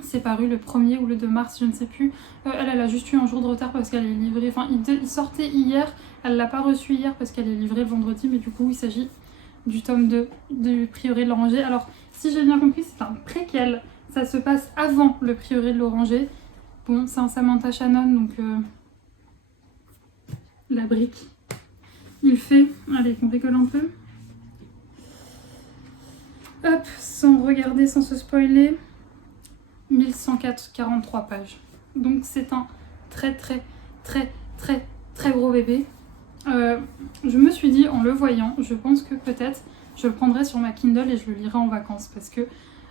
C'est paru le 1er ou le 2 mars, je ne sais plus. Elle a juste eu un jour de retard parce qu'elle est livrée, enfin il sortait hier, elle l'a pas reçu hier parce qu'elle est livrée le vendredi, mais du coup il s'agit du tome 2 du Prieuré de l'Oranger. Alors si j'ai bien compris c'est un préquel, ça se passe avant le Prieuré de l'Oranger. Bon c'est un Samantha Shannon donc la brique. Il fait, allez qu'on rigole un peu. Hop, sans regarder, sans se spoiler, 1143 pages. Donc c'est un très gros bébé. Je me suis dit en le voyant, je pense que peut-être je le prendrai sur ma Kindle et je le lirai en vacances parce que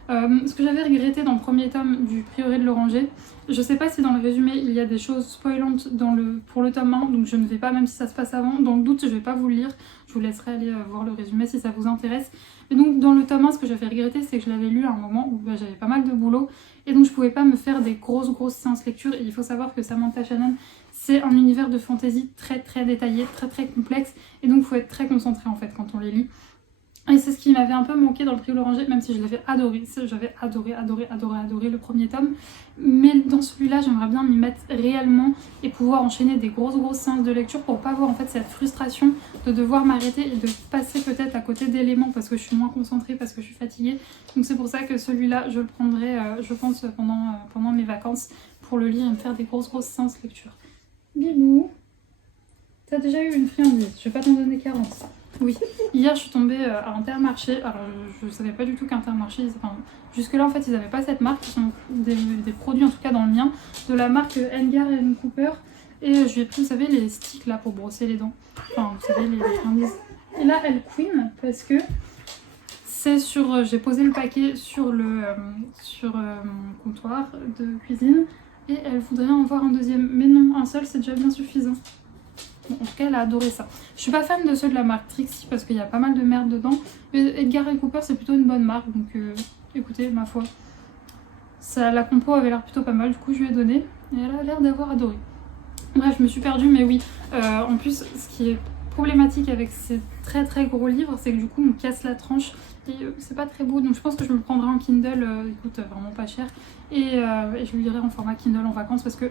ce que j'avais regretté dans le premier tome du Prieuré de l'Oranger, je sais pas si dans le résumé il y a des choses spoilantes pour le tome 1, donc je ne vais pas, même si ça se passe avant, dans le doute je vais pas vous le lire, je vous laisserai aller voir le résumé si ça vous intéresse. Et donc dans le tome 1, ce que j'avais regretté, c'est que je l'avais lu à un moment où j'avais pas mal de boulot et donc je pouvais pas me faire des grosses séances lecture. Et il faut savoir que Samantha Shannon, c'est un univers de fantasy très détaillé, très complexe, et donc il faut être très concentré en fait quand on les lit. Et c'est ce qui m'avait un peu manqué dans le Prix l'Oranger, même si je l'avais adoré. J'avais adoré le premier tome. Mais dans celui-là, j'aimerais bien m'y mettre réellement et pouvoir enchaîner des grosses séances de lecture pour pas avoir en fait cette frustration de devoir m'arrêter et de passer peut-être à côté d'éléments parce que je suis moins concentrée, parce que je suis fatiguée. Donc c'est pour ça que celui-là, je le prendrai, je pense, pendant mes vacances pour le lire et me faire des grosses séances lecture. Bibou, t'as déjà eu une friandise, je vais pas t'en donner 40. Oui, hier je suis tombée à Intermarché, alors je savais pas du tout qu'Intermarché, enfin jusque là en fait ils avaient pas cette marque, qui sont des produits en tout cas dans le mien, de la marque Edgar & Cooper, et je lui ai pris, vous savez, les sticks là pour brosser les dents, enfin vous savez les friandises. Et là elle queen parce que c'est sur, j'ai posé le paquet sur mon comptoir de cuisine et elle voudrait en voir un deuxième, mais non, un seul c'est déjà bien suffisant. Bon, en tout cas, elle a adoré ça. Je suis pas fan de ceux de la marque Trixie parce qu'il y a pas mal de merde dedans. Mais Edgar & Cooper, c'est plutôt une bonne marque. Donc écoutez, ma foi. La compo avait l'air plutôt pas mal. Du coup, je lui ai donné. Et elle a l'air d'avoir adoré. Bref, je me suis perdue, mais oui. En plus, ce qui est problématique avec ces très gros livres, c'est que du coup, on casse la tranche. Et c'est pas très beau. Donc je pense que je me le prendrai en Kindle. Écoute, vraiment pas cher. Et je le lirai en format Kindle en vacances parce que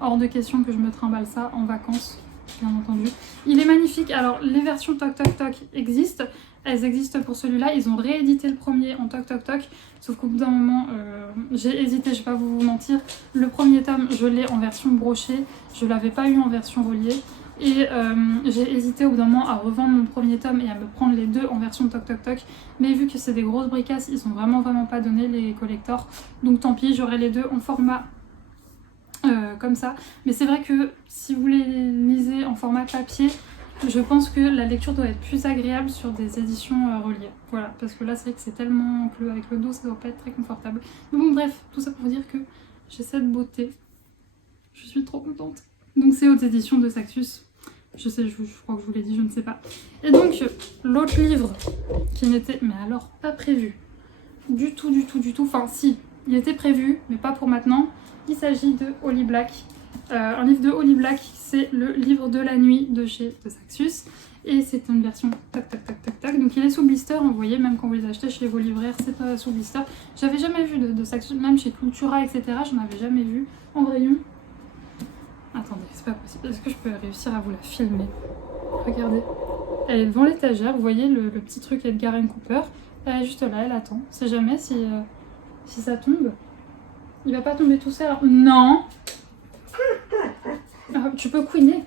hors de question que je me trimballe ça en vacances. Bien entendu. Il est magnifique. Alors, les versions Toc Toc Toc existent. Elles existent pour celui-là. Ils ont réédité le premier en Toc Toc Toc. Sauf qu'au bout d'un moment, j'ai hésité, je vais pas vous mentir. Le premier tome, je l'ai en version brochée. Je l'avais pas eu en version reliée. Et j'ai hésité au bout d'un moment à revendre mon premier tome et à me prendre les deux en version Toc Toc Toc. Mais vu que c'est des grosses bricasses, ils sont vraiment pas donnés, les collectors. Donc tant pis, j'aurai les deux en format comme ça. Mais c'est vrai que si vous les lisez en format papier, je pense que la lecture doit être plus agréable sur des éditions reliées. Voilà, parce que là c'est vrai que c'est tellement que avec le dos ça doit pas être très confortable. Mais bon bref, tout ça pour vous dire que j'ai cette beauté. Je suis trop contente. Donc c'est aux éditions de Saxus. Je sais, je crois que je vous l'ai dit, je ne sais pas. Et donc l'autre livre qui n'était, mais alors pas prévu du tout. Enfin si, il était prévu, mais pas pour maintenant. Il s'agit de Holly Black. Un livre de Holly Black, c'est le livre de la nuit de chez de Saxus. Et c'est une version tac. Donc il est sous blister, vous voyez, même quand vous les achetez chez vos libraires, c'est pas sous blister. J'avais jamais vu de Saxus, même chez Cultura, etc. J'en avais jamais vu en rayon. Attendez, c'est pas possible. Est-ce que je peux réussir à vous la filmer? Regardez. Elle est devant l'étagère, vous voyez le petit truc Edgar & Cooper. Elle est juste là, elle attend. On sait jamais si ça tombe. Il va pas tomber tout seul. Non. Tu peux couiner.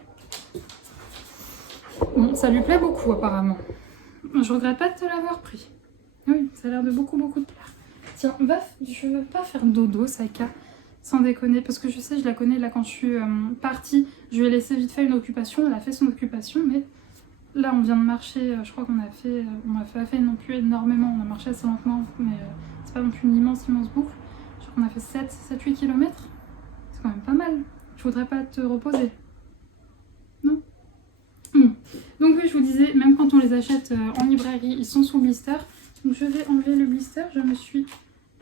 Bon, ça lui plaît beaucoup apparemment. Je regrette pas de te l'avoir pris. Oui, ça a l'air de beaucoup de plaire. Tiens, je veux pas faire dodo, Saika. Sans déconner, parce que je sais, je la connais là quand je suis partie. Je lui ai laissé vite fait une occupation. Elle a fait son occupation, mais là on vient de marcher. Je crois qu'on a fait non plus énormément. On a marché assez lentement, mais c'est pas non plus une immense boucle. On a fait 7-8 km. C'est quand même pas mal. Je voudrais pas te reposer. Non? Bon. Donc oui, je vous disais, même quand on les achète en librairie, ils sont sous blister. Donc je vais enlever le blister. Je me suis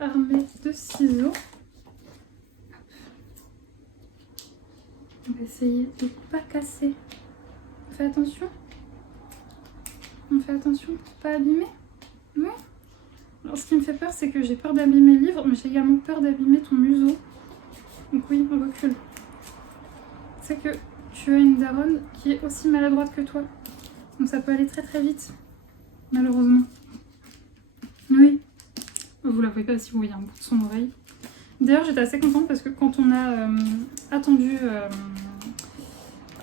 armée de ciseaux. On va essayer de ne pas casser. On fait attention. On fait attention pour ne pas abîmer. Oui. Alors ce qui me fait peur, c'est que j'ai peur d'abîmer le livre, mais j'ai également peur d'abîmer ton museau. Donc oui, on recule. C'est que tu as une daronne qui est aussi maladroite que toi. Donc ça peut aller très vite, malheureusement. Oui. Vous la voyez pas si vous voyez un bout de son oreille. D'ailleurs, j'étais assez contente parce que quand on a attendu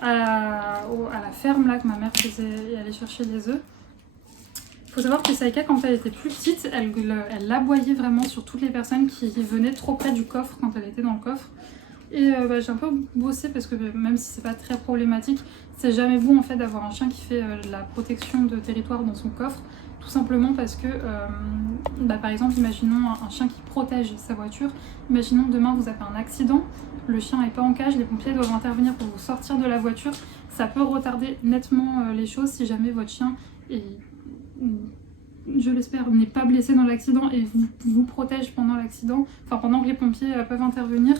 à la ferme là que ma mère faisait aller chercher les œufs, Faut savoir que Saïka, quand elle était plus petite, elle aboyait vraiment sur toutes les personnes qui venaient trop près du coffre quand elle était dans le coffre. Et j'ai un peu bossé parce que même si c'est pas très problématique, c'est jamais bon en fait d'avoir un chien qui fait la protection de territoire dans son coffre. Tout simplement parce que, par exemple, imaginons un chien qui protège sa voiture. Imaginons demain vous avez un accident, le chien n'est pas en cage, les pompiers doivent intervenir pour vous sortir de la voiture. Ça peut retarder nettement les choses si jamais votre chien est, je l'espère, n'est pas blessé dans l'accident et vous protège pendant l'accident, enfin pendant que les pompiers peuvent intervenir.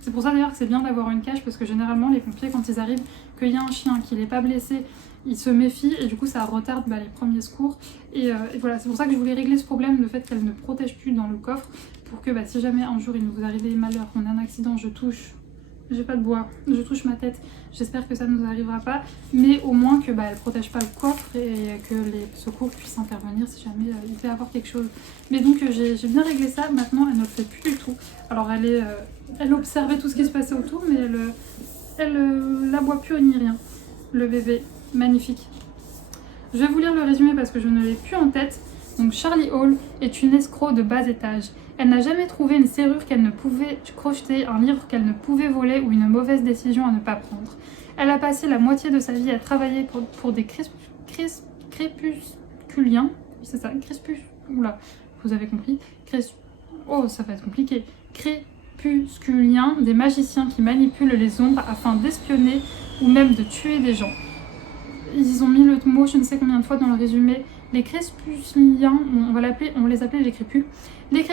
C'est pour ça d'ailleurs que c'est bien d'avoir une cage parce que généralement les pompiers quand ils arrivent, qu'il y a un chien qui n'est pas blessé, ils se méfient et du coup ça retarde les premiers secours. Et voilà, c'est pour ça que je voulais régler ce problème, le fait qu'elle ne protège plus dans le coffre, pour que si jamais un jour il nous arrive des malheurs, qu'on a un accident, je touche, j'ai pas de bois, je touche ma tête, j'espère que ça ne nous arrivera pas, mais au moins que elle protège pas le coffre et que les secours puissent intervenir si jamais il peut y avoir quelque chose. Mais donc j'ai bien réglé ça, maintenant elle ne le fait plus du tout. Alors elle observait tout ce qui se passait autour, mais elle n'aboie plus ni rien. Le bébé, magnifique. Je vais vous lire le résumé parce que je ne l'ai plus en tête. Donc Charlie Hall est une escroc de bas étage. Elle n'a jamais trouvé une serrure qu'elle ne pouvait crocheter, un livre qu'elle ne pouvait voler ou une mauvaise décision à ne pas prendre. Elle a passé la moitié de sa vie à travailler pour des crépusculiens. C'est ça, oula, vous avez compris. Oh, ça va être compliqué. Crépusculiens, des magiciens qui manipulent les ombres afin d'espionner ou même de tuer des gens. Ils ont mis le mot je ne sais combien de fois dans le résumé. Les crépusculiens, on les appelait les crépus. Les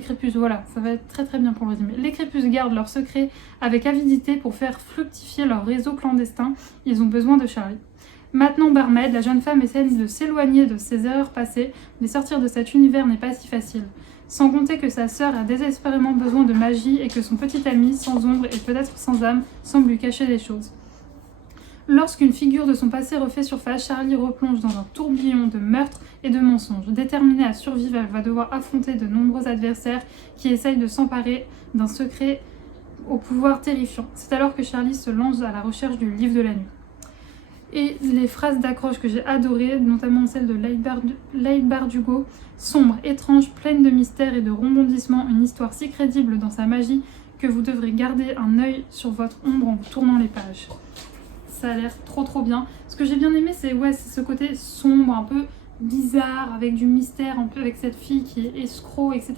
crépus, voilà, ça va être très très bien pour le résumer. Les crépus gardent leurs secrets avec avidité pour faire fructifier leur réseau clandestin. Ils ont besoin de Charlie. Maintenant barmaid, la jeune femme essaie de s'éloigner de ses erreurs passées, mais sortir de cet univers n'est pas si facile. Sans compter que sa sœur a désespérément besoin de magie et que son petit ami, sans ombre et peut-être sans âme, semble lui cacher des choses. Lorsqu'une figure de son passé refait surface, Charlie replonge dans un tourbillon de meurtres et de mensonges. Déterminée à survivre, elle va devoir affronter de nombreux adversaires qui essayent de s'emparer d'un secret au pouvoir terrifiant. C'est alors que Charlie se lance à la recherche du livre de la nuit. Et les phrases d'accroche que j'ai adorées, notamment celle de Leigh Bardugo, sombre, étrange, pleine de mystères et de rebondissements, une histoire si crédible dans sa magie que vous devrez garder un œil sur votre ombre en tournant les pages. Ça a l'air trop bien. Ce que j'ai bien aimé, c'est ce côté sombre, un peu bizarre, avec du mystère, un peu avec cette fille qui est escroc, etc.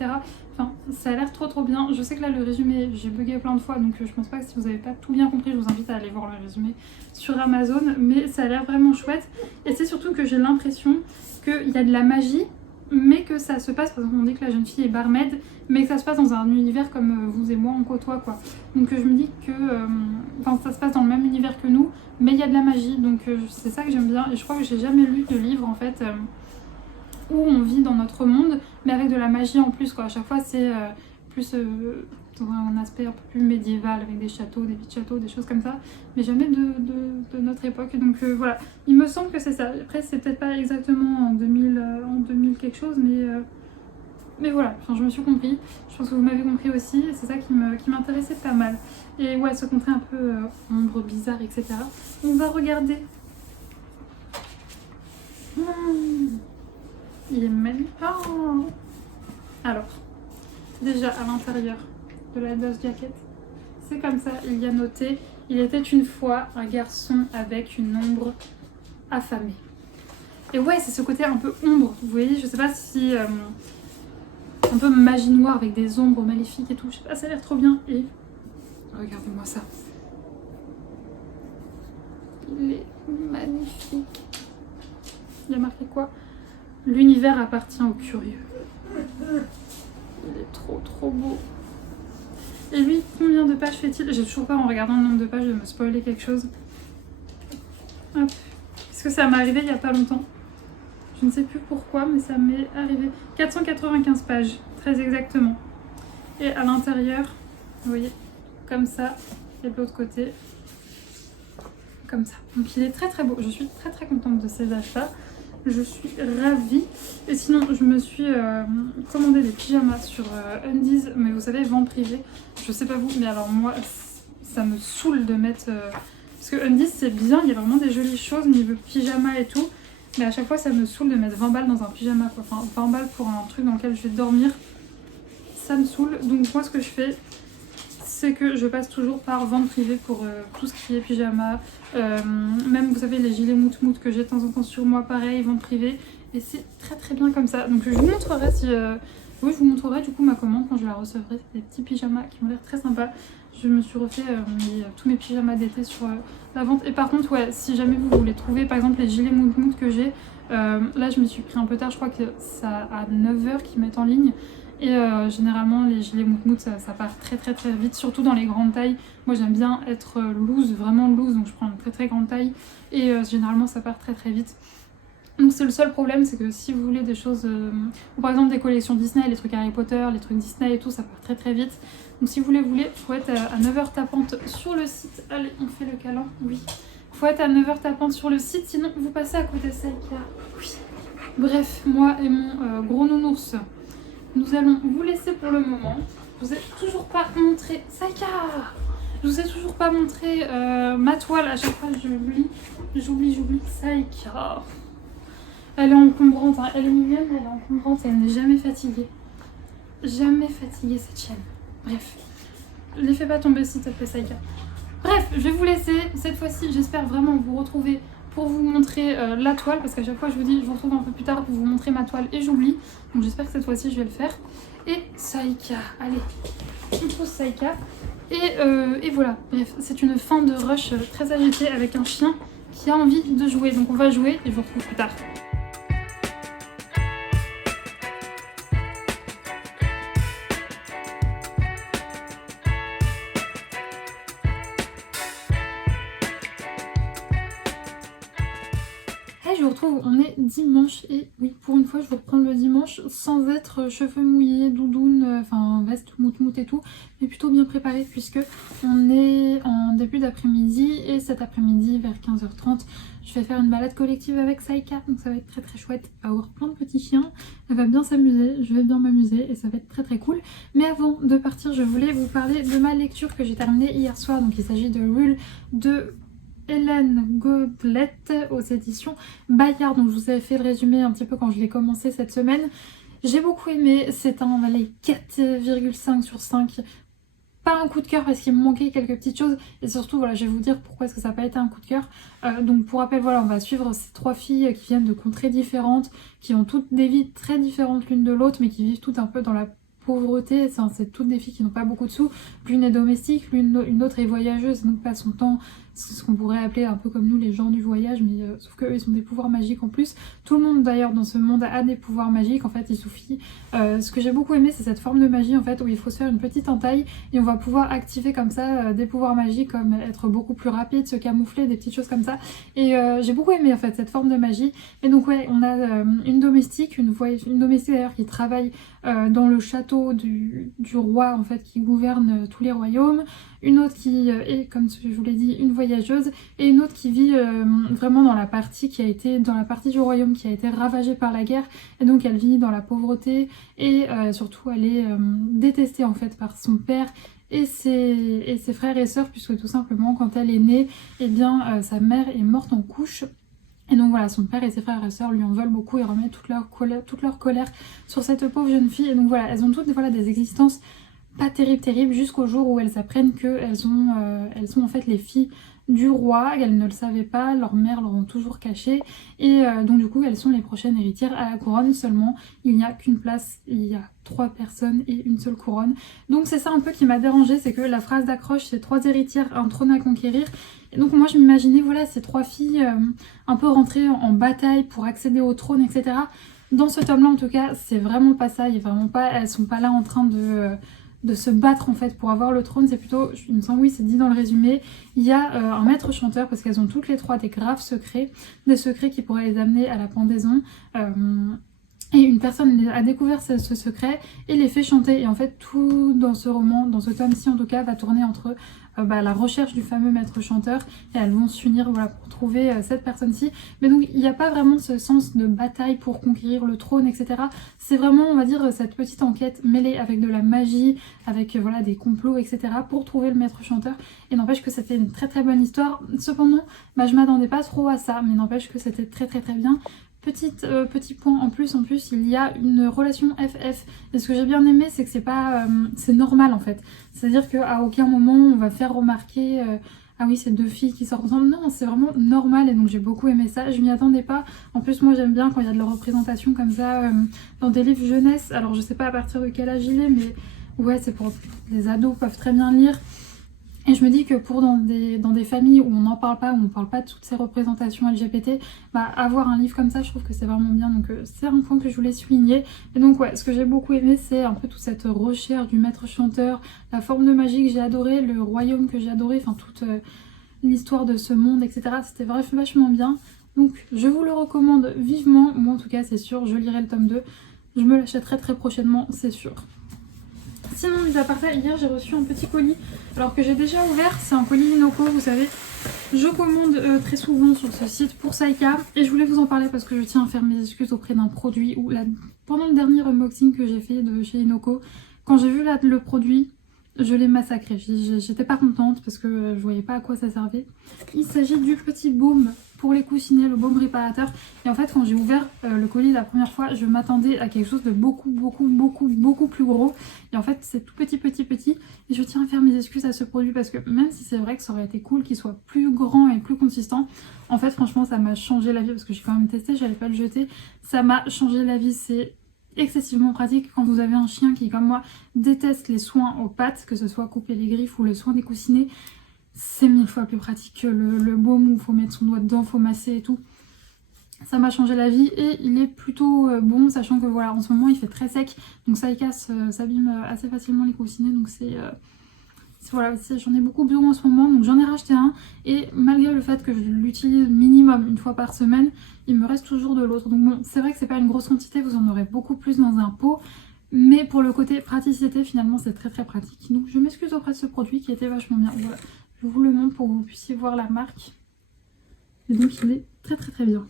Enfin, ça a l'air trop bien. Je sais que là, le résumé, j'ai bugué plein de fois, donc je pense pas que si vous n'avez pas tout bien compris, je vous invite à aller voir le résumé sur Amazon. Mais ça a l'air vraiment chouette. Et c'est surtout que j'ai l'impression qu'il y a de la magie, mais que ça se passe, parce qu'on dit que la jeune fille est barmaid, mais que ça se passe dans un univers comme vous et moi on côtoie, quoi. Donc je me dis que ça se passe dans le même univers que nous, mais il y a de la magie, donc c'est ça que j'aime bien. Et je crois que j'ai jamais lu de livre en fait où on vit dans notre monde, mais avec de la magie en plus, quoi. À chaque fois c'est plus dans un aspect un peu plus médiéval, avec des châteaux, des petits châteaux, des choses comme ça, mais jamais de notre époque. Donc voilà, il me semble que c'est ça. Après c'est peut-être pas exactement en 2000 quelque chose, mais voilà, enfin, je me suis compris. Je pense que vous m'avez compris aussi, et c'est ça qui m'intéressait pas mal. Et ouais, ce contrat un peu ombre bizarre, etc. On va regarder. Il est magnifique. Oh, alors, déjà à l'intérieur de la dust jacket, c'est comme ça, il y a noté: il était une fois un garçon avec une ombre affamée. Et ouais, c'est ce côté un peu ombre, vous voyez, je sais pas si un peu magie noire avec des ombres maléfiques et tout, je sais pas, ça a l'air trop bien. Et regardez-moi ça, il est magnifique. Il y a marqué quoi? L'univers appartient aux curieux. Il est trop beau. Et lui, combien de pages fait-il? J'ai toujours peur en regardant le nombre de pages de me spoiler quelque chose. Hop. Parce que ça m'est arrivé il y a pas longtemps. Je ne sais plus pourquoi, mais ça m'est arrivé. 495 pages, très exactement. Et à l'intérieur, vous voyez, comme ça, et de l'autre côté, comme ça. Donc il est très beau. Je suis très contente de ces achats. Je suis ravie. Et sinon, je me suis commandé des pyjamas sur Undies, mais vous savez, vente privée. Je sais pas vous, mais alors moi, ça me saoule de mettre... parce que Undies, c'est bien, il y a vraiment des jolies choses au niveau pyjama et tout. mais à chaque fois ça me saoule de mettre 20 balles dans un pyjama quoi. Enfin 20 balles pour un truc dans lequel je vais dormir, ça me saoule. Donc moi ce que je fais, c'est que je passe toujours par vente privée pour tout ce qui est pyjama. Même vous savez les gilets mout-mout que j'ai de temps en temps sur moi, pareil, vente privée. Et c'est très très bien comme ça. Donc je vous montrerai si... Oui, je vous montrerai du coup ma commande quand je la recevrai. C'est des petits pyjamas qui ont l'air très sympas. Je me suis refait tous mes pyjamas d'été sur la vente. Et par contre, ouais, si jamais vous voulez trouver par exemple les gilets mout-mout que j'ai, là je me suis pris un peu tard, je crois que ça à 9h qu'ils mettent en ligne. Et généralement les gilets mout-mout ça part très très très vite, surtout dans les grandes tailles. Moi j'aime bien être loose, vraiment loose, donc je prends une très très grande taille. Et généralement ça part très très vite. Donc c'est le seul problème, c'est que si vous voulez des choses, ou par exemple des collections Disney, les trucs Harry Potter, les trucs Disney et tout, ça part très très vite. Donc si vous les voulez, faut être à 9h tapante sur le site. Allez, on fait le câlin, oui. Faut être à 9h tapante sur le site, sinon vous passez à côté de Saïka. Oui. Bref, moi et mon gros nounours, nous allons vous laisser pour le moment. Je vous ai toujours pas montré... Saïka! Je vous ai toujours pas montré ma toile, à chaque fois j'oublie. Saïka! Elle est encombrante, hein. Elle est mignonne, mais elle est encombrante et elle n'est jamais fatiguée. Jamais fatiguée cette chaîne. Bref, les fais pas tomber s'il te plaît, Saïka. Bref, je vais vous laisser. Cette fois-ci, j'espère vraiment vous retrouver pour vous montrer la toile, parce qu'à chaque fois je vous dis, je vous retrouve un peu plus tard pour vous montrer ma toile et j'oublie. Donc j'espère que cette fois-ci je vais le faire. Et Saïka, allez, on pose Saïka. Et voilà, bref, c'est une fin de rush très agitée avec un chien qui a envie de jouer. Donc on va jouer et je vous retrouve plus tard. Je vous retrouve, on est dimanche et oui, pour une fois je vais reprendre le dimanche sans être cheveux mouillés, doudoune, enfin veste mout-mout et tout, mais plutôt bien préparée puisque on est en début d'après-midi et cet après-midi vers 15h30 je vais faire une balade collective avec Saïka, donc ça va être très très chouette, elle va avoir plein de petits chiens, elle va bien s'amuser, je vais bien m'amuser et ça va être très très cool. Mais avant de partir, je voulais vous parler de ma lecture que j'ai terminée hier soir, donc il s'agit de Rule de Hélène Godelet aux éditions Bayard. Donc je vous avais fait le résumé un petit peu quand je l'ai commencé cette semaine. J'ai beaucoup aimé, c'est un 4,5 sur 5. Pas un coup de cœur parce qu'il me manquait quelques petites choses et surtout voilà, je vais vous dire pourquoi est-ce que ça n'a pas été un coup de cœur. Donc pour rappel, voilà, on va suivre ces trois filles qui viennent de contrées différentes, qui ont toutes des vies très différentes l'une de l'autre mais qui vivent toutes un peu dans la pauvreté. C'est toutes des filles qui n'ont pas beaucoup de sous. L'une est domestique, une autre est voyageuse, donc passe son temps, c'est ce qu'on pourrait appeler un peu comme nous les gens du voyage, mais sauf qu'eux ils ont des pouvoirs magiques en plus. Tout le monde d'ailleurs dans ce monde a des pouvoirs magiques, en fait il suffit. Ce que j'ai beaucoup aimé c'est cette forme de magie en fait où il faut se faire une petite entaille et on va pouvoir activer comme ça des pouvoirs magiques comme être beaucoup plus rapide, se camoufler, des petites choses comme ça. Et j'ai beaucoup aimé en fait cette forme de magie. Et donc ouais, on a une domestique, une domestique d'ailleurs qui travaille dans le château du roi en fait qui gouverne tous les royaumes. Une autre qui est, comme je vous l'ai dit, une voyageuse, et une autre qui vit vraiment dans la partie du royaume qui a été ravagée par la guerre, et donc elle vit dans la pauvreté, et surtout elle est détestée en fait par son père et ses frères et sœurs, puisque tout simplement quand elle est née, eh bien sa mère est morte en couche. Et donc voilà, son père et ses frères et sœurs lui en veulent beaucoup et remettent toute leur colère sur cette pauvre jeune fille. Et donc voilà, elles ont toutes voilà, des existences pas terribles jusqu'au jour où elles apprennent qu'elles sont en fait les filles du roi. Elles ne le savaient pas, leur mère leur ont toujours caché. Et donc du coup elles sont les prochaines héritières à la couronne. Seulement il n'y a qu'une place, il y a 3 personnes et une seule couronne. Donc c'est ça un peu qui m'a dérangée, c'est que la phrase d'accroche c'est 3 héritières, un trône à conquérir. Et donc moi je m'imaginais voilà ces 3 filles un peu rentrées en bataille pour accéder au trône, etc. Dans ce tome là en tout cas c'est vraiment pas ça, elles sont pas là en train de se battre en fait pour avoir le trône. C'est plutôt, il me semble, oui c'est dit dans le résumé, il y a un maître chanteur parce qu'elles ont toutes les 3 des graves secrets, des secrets qui pourraient les amener à la pendaison. Et une personne a découvert ce secret et les fait chanter. Et en fait tout dans ce roman, dans ce tome-ci en tout cas, va tourner entre la recherche du fameux maître chanteur, et elles vont s'unir voilà, pour trouver cette personne-ci. Mais donc il n'y a pas vraiment ce sens de bataille pour conquérir le trône, etc. C'est vraiment, on va dire, cette petite enquête mêlée avec de la magie, avec voilà, des complots, etc. pour trouver le maître chanteur. Et n'empêche que c'était une très très bonne histoire. Cependant, je m'attendais pas trop à ça, mais n'empêche que c'était très très très bien. Petit point en plus, il y a une relation FF. Et ce que j'ai bien aimé, c'est que c'est pas, c'est normal en fait. C'est-à-dire qu'à aucun moment on va faire remarquer ah oui, c'est deux filles qui sortent ensemble. Non, c'est vraiment normal et donc j'ai beaucoup aimé ça. Je m'y attendais pas. En plus, moi j'aime bien quand il y a de la représentation comme ça dans des livres jeunesse. Alors je sais pas à partir de quel âge il est, mais ouais, c'est pour les ados peuvent très bien lire. Et je me dis que pour dans des familles où on n'en parle pas, où on parle pas de toutes ces représentations LGBT, bah avoir un livre comme ça, je trouve que c'est vraiment bien. Donc c'est un point que je voulais souligner. Et donc ouais, ce que j'ai beaucoup aimé, c'est un peu toute cette recherche du maître chanteur, la forme de magie que j'ai adoré, le royaume que j'ai adoré, enfin toute l'histoire de ce monde, etc. C'était vachement bien. Donc je vous le recommande vivement. Moi en tout cas, c'est sûr, je lirai le tome 2. Je me l'achèterai très prochainement, c'est sûr. Sinon, mis à part ça, hier j'ai reçu un petit colis, alors que j'ai déjà ouvert, c'est un colis Inoko, vous savez. Je commande très souvent sur ce site pour Saika, et je voulais vous en parler parce que je tiens à faire mes excuses auprès d'un produit où pendant le dernier unboxing que j'ai fait de chez Inoko, quand j'ai vu le produit, je l'ai massacré. J'étais pas contente parce que je voyais pas à quoi ça servait. Il s'agit du petit baume pour les coussinets, le baume réparateur. Et en fait, quand j'ai ouvert le colis la première fois, je m'attendais à quelque chose de beaucoup plus gros. Et en fait, c'est tout petit. Et je tiens à faire mes excuses à ce produit parce que même si c'est vrai que ça aurait été cool qu'il soit plus grand et plus consistant, en fait, franchement, ça m'a changé la vie parce que j'ai quand même testé, j'allais pas le jeter. Ça m'a changé la vie, c'est excessivement pratique quand vous avez un chien qui, comme moi, déteste les soins aux pattes, que ce soit couper les griffes ou le soin des coussinets. C'est 1000 fois plus pratique que le baume où il faut mettre son doigt dedans, il faut masser et tout. Ça m'a changé la vie et il est plutôt bon, sachant que voilà, en ce moment il fait très sec, donc ça s'abîme assez facilement les coussinets, donc voilà, j'en ai beaucoup besoin en ce moment, donc j'en ai racheté un et malgré le fait que je l'utilise minimum une fois par semaine, il me reste toujours de l'autre. Donc bon, c'est vrai que c'est pas une grosse quantité, vous en aurez beaucoup plus dans un pot, mais pour le côté praticité, finalement c'est très pratique. Donc je m'excuse auprès de ce produit qui était vachement bien. Voilà, je vous le montre pour que vous puissiez voir la marque. Et donc il est très bien.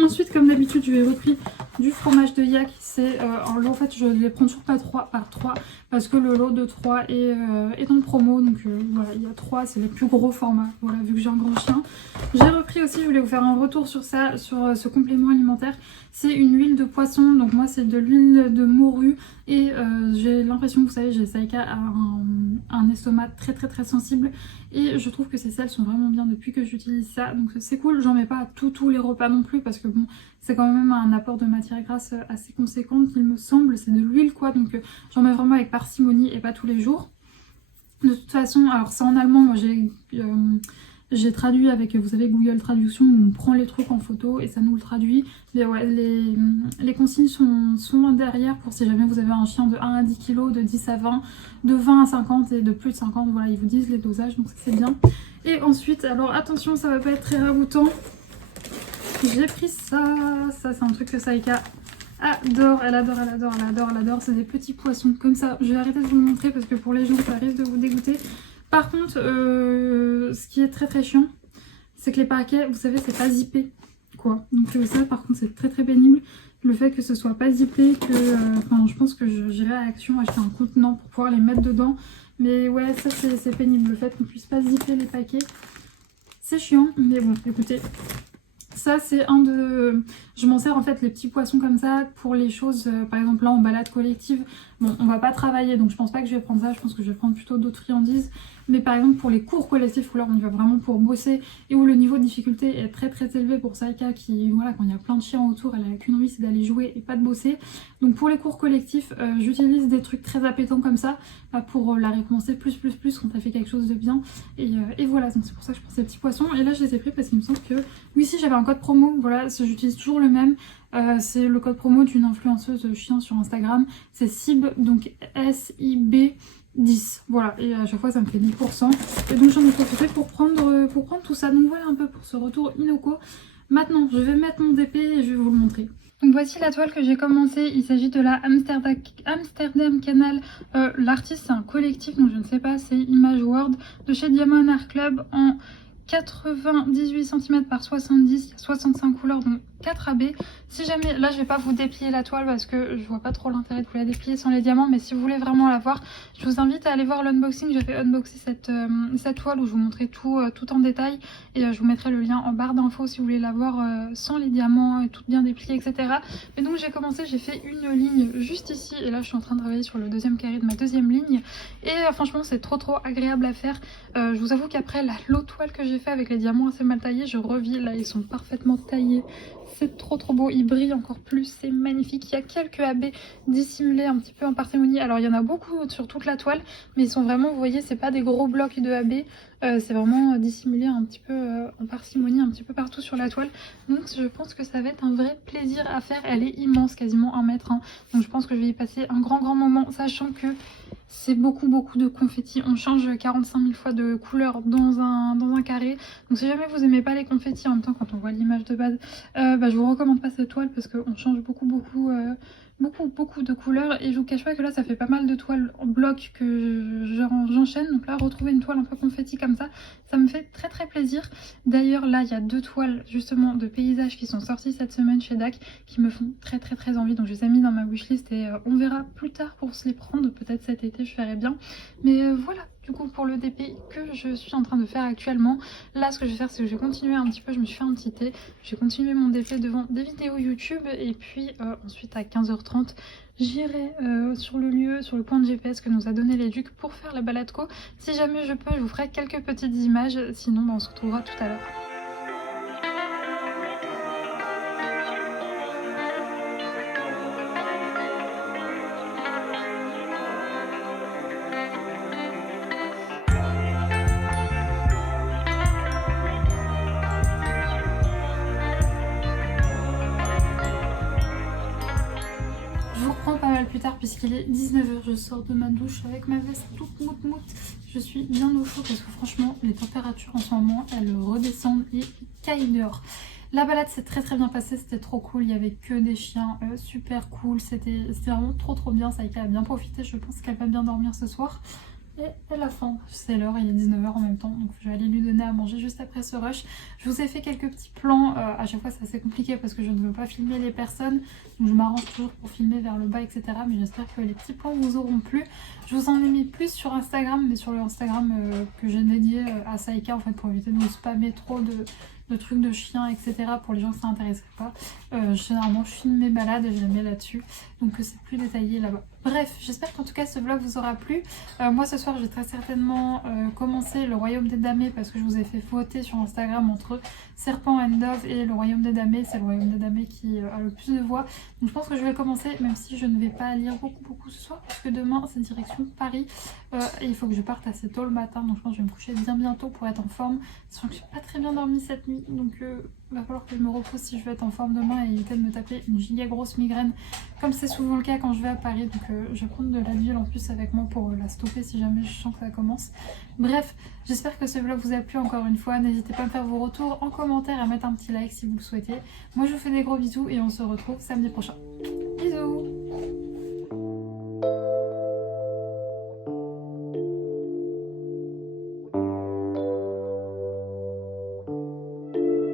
Ensuite, comme d'habitude, je vais repris du fromage de yak. C'est en lot, en fait, je les prends toujours pas 3 par 3 parce que le lot de 3 est en promo. Donc voilà, il y a 3, c'est les plus gros formats. Voilà, vu que j'ai un grand chien. J'ai repris aussi, je voulais vous faire un retour sur ça, sur ce complément alimentaire. C'est une huile de poisson. Donc moi, c'est de l'huile de morue. Et j'ai l'impression que vous savez, j'ai Saika a un estomac très sensible. Et je trouve que ces sels sont vraiment bien depuis que j'utilise ça. Donc c'est cool, j'en mets pas à tous les repas non plus parce que bon, c'est quand même un apport de matière grasse assez conséquent qu'il me semble. C'est de l'huile quoi, donc j'en mets vraiment avec parcimonie et pas tous les jours. De toute façon, alors c'est en allemand, moi j'ai traduit avec, vous savez, Google Traduction, où on prend les trucs en photo et ça nous le traduit. Mais ouais, les consignes sont derrière pour si jamais vous avez un chien de 1 à 10 kg, de 10 à 20, de 20 à 50 et de plus de 50. Voilà, ils vous disent les dosages, donc ça c'est bien. Et ensuite, alors attention, ça va pas être très ragoûtant. J'ai pris ça. Ça c'est un truc que Saika adore. Elle adore. C'est des petits poissons comme ça. Je vais arrêter de vous le montrer parce que pour les gens, ça risque de vous dégoûter. Par contre, ce qui est très chiant, c'est que les paquets, vous savez, c'est pas zippé, quoi. Donc ça, par contre, c'est très pénible. Le fait que ce soit pas zippé, enfin, je pense que j'irai à Action acheter un contenant pour pouvoir les mettre dedans. Mais ouais, ça, c'est pénible. Le fait qu'on puisse pas zipper les paquets, c'est chiant. Mais bon, écoutez, ça, c'est un de... Je m'en sers en fait les petits poissons comme ça pour les choses, par exemple là en balade collective. Bon, on va pas travailler donc je pense pas que je vais prendre ça, je pense que je vais prendre plutôt d'autres friandises. Mais par exemple pour les cours collectifs où là on y va vraiment pour bosser et où le niveau de difficulté est très élevé pour Saika qui, voilà, quand il y a plein de chiens autour, elle a qu'une envie, c'est d'aller jouer et pas de bosser. Donc pour les cours collectifs, j'utilise des trucs très appétants comme ça pour la récompenser plus quand elle fait quelque chose de bien. Et voilà, donc c'est pour ça que je prends ces petits poissons. Et là je les ai pris parce qu'il me semble que, oui si j'avais un code promo, voilà, j'utilise toujours le même. C'est le code promo d'une influenceuse chien sur Instagram, c'est SIB, donc SIB 10, voilà, et à chaque fois ça me fait 10%, et donc j'en ai profité pour prendre tout ça. Donc voilà un peu pour ce retour Inoko. Maintenant je vais mettre mon DP et je vais vous le montrer. Donc voici la toile que j'ai commencée, il s'agit de la Amsterdam Canal, l'artiste c'est un collectif, donc je ne sais pas, c'est Image World, de chez Diamond Art Club, en 98 cm par 70, il y a 65 couleurs, donc 4 AB. Si jamais, là je vais pas vous déplier la toile parce que je vois pas trop l'intérêt de vous la déplier sans les diamants, mais si vous voulez vraiment la voir, je vous invite à aller voir l'unboxing. J'ai fait unboxer cette toile où je vous montrais tout en détail, et je vous mettrai le lien en barre d'infos si vous voulez la voir sans les diamants et tout bien déplié, etc. Et donc j'ai commencé, j'ai fait une ligne juste ici, et là je suis en train de travailler sur le deuxième carré de ma deuxième ligne, et franchement c'est trop agréable à faire. Je vous avoue qu'après l'autre toile que j'ai fait avec les diamants assez mal taillés, je revis, là ils sont parfaitement taillés, c'est trop beau, ils brillent encore plus, c'est magnifique. Il y a quelques AB dissimulés un petit peu en parcimonie, alors il y en a beaucoup sur toute la toile, mais ils sont vraiment, vous voyez, c'est pas des gros blocs de AB, c'est vraiment dissimulé un petit peu en parcimonie, un petit peu partout sur la toile. Donc je pense que ça va être un vrai plaisir à faire. Elle est immense, quasiment 1 mètre, hein. Donc je pense que je vais y passer un grand moment, sachant que c'est beaucoup de confettis. On change 45 000 fois de couleur dans un carré. Donc si jamais vous aimez pas les confettis, en même temps quand on voit l'image de base, je vous recommande pas cette toile parce qu'on change beaucoup de couleurs. Et je vous cache pas que là ça fait pas mal de toiles en bloc que j'enchaîne. Donc là retrouver une toile un peu confetti comme ça me fait très plaisir. D'ailleurs là il y a 2 toiles justement de paysage qui sont sorties cette semaine chez DAC qui me font très envie. Donc je les ai mis dans ma wishlist et on verra plus tard pour se les prendre. Peut-être cet été je ferai bien. Mais voilà. Du coup pour le DP que je suis en train de faire actuellement, là ce que je vais faire c'est que je vais continuer un petit peu, je me suis fait un petit thé, je vais continuer mon DP devant des vidéos YouTube et puis ensuite à 15h30 j'irai sur le lieu, sur le point de GPS que nous a donné les Ducs pour faire la balade co. Si jamais je peux je vous ferai quelques petites images, sinon on se retrouvera tout à l'heure. Pas mal plus tard puisqu'il est 19h, je sors de ma douche avec ma veste toute moute, je suis bien au chaud parce que franchement les températures en ce moment elles redescendent et caillent dehors. La balade s'est très bien passée, c'était trop cool, il y avait que des chiens super cool, c'était vraiment trop bien. Saïka a bien profité, je pense qu'elle va bien dormir ce soir. Et elle a faim, c'est l'heure, il est 19h en même temps, donc je vais aller lui donner à manger juste après ce rush. Je vous ai fait quelques petits plans, à chaque fois c'est assez compliqué parce que je ne veux pas filmer les personnes, donc je m'arrange toujours pour filmer vers le bas, etc. Mais j'espère que les petits plans vous auront plu. Je vous en ai mis plus sur Instagram, mais sur le Instagram que j'ai dédié à Saïka en fait, pour éviter de vous spammer trop de trucs de chiens, etc. pour les gens que ça n'intéresserait pas. Généralement je filme mes balades et je les mets là-dessus, donc c'est plus détaillé là-bas. Bref, j'espère qu'en tout cas ce vlog vous aura plu. Moi ce soir je vais très certainement commencer le Royaume des Damnés parce que je vous ai fait voter sur Instagram entre Serpent and Dove et le Royaume des Damnés. C'est le Royaume des Damnés qui a le plus de voix. Donc je pense que je vais commencer, même si je ne vais pas lire beaucoup ce soir, parce que demain c'est direction Paris et il faut que je parte assez tôt le matin. Donc je pense que je vais me coucher bien bientôt pour être en forme. Sachant que je n'ai pas très bien dormi cette nuit, donc il va falloir que je me repose si je veux être en forme demain et éviter de me taper une giga grosse migraine comme c'est souvent le cas quand je vais à Paris. Donc je vais prendre de l'Advil en plus avec moi pour la stopper si jamais je sens que ça commence. Bref, j'espère que ce vlog vous a plu encore une fois. N'hésitez pas à me faire vos retours en commentaire, à mettre un petit like si vous le souhaitez. Moi je vous fais des gros bisous et on se retrouve samedi prochain.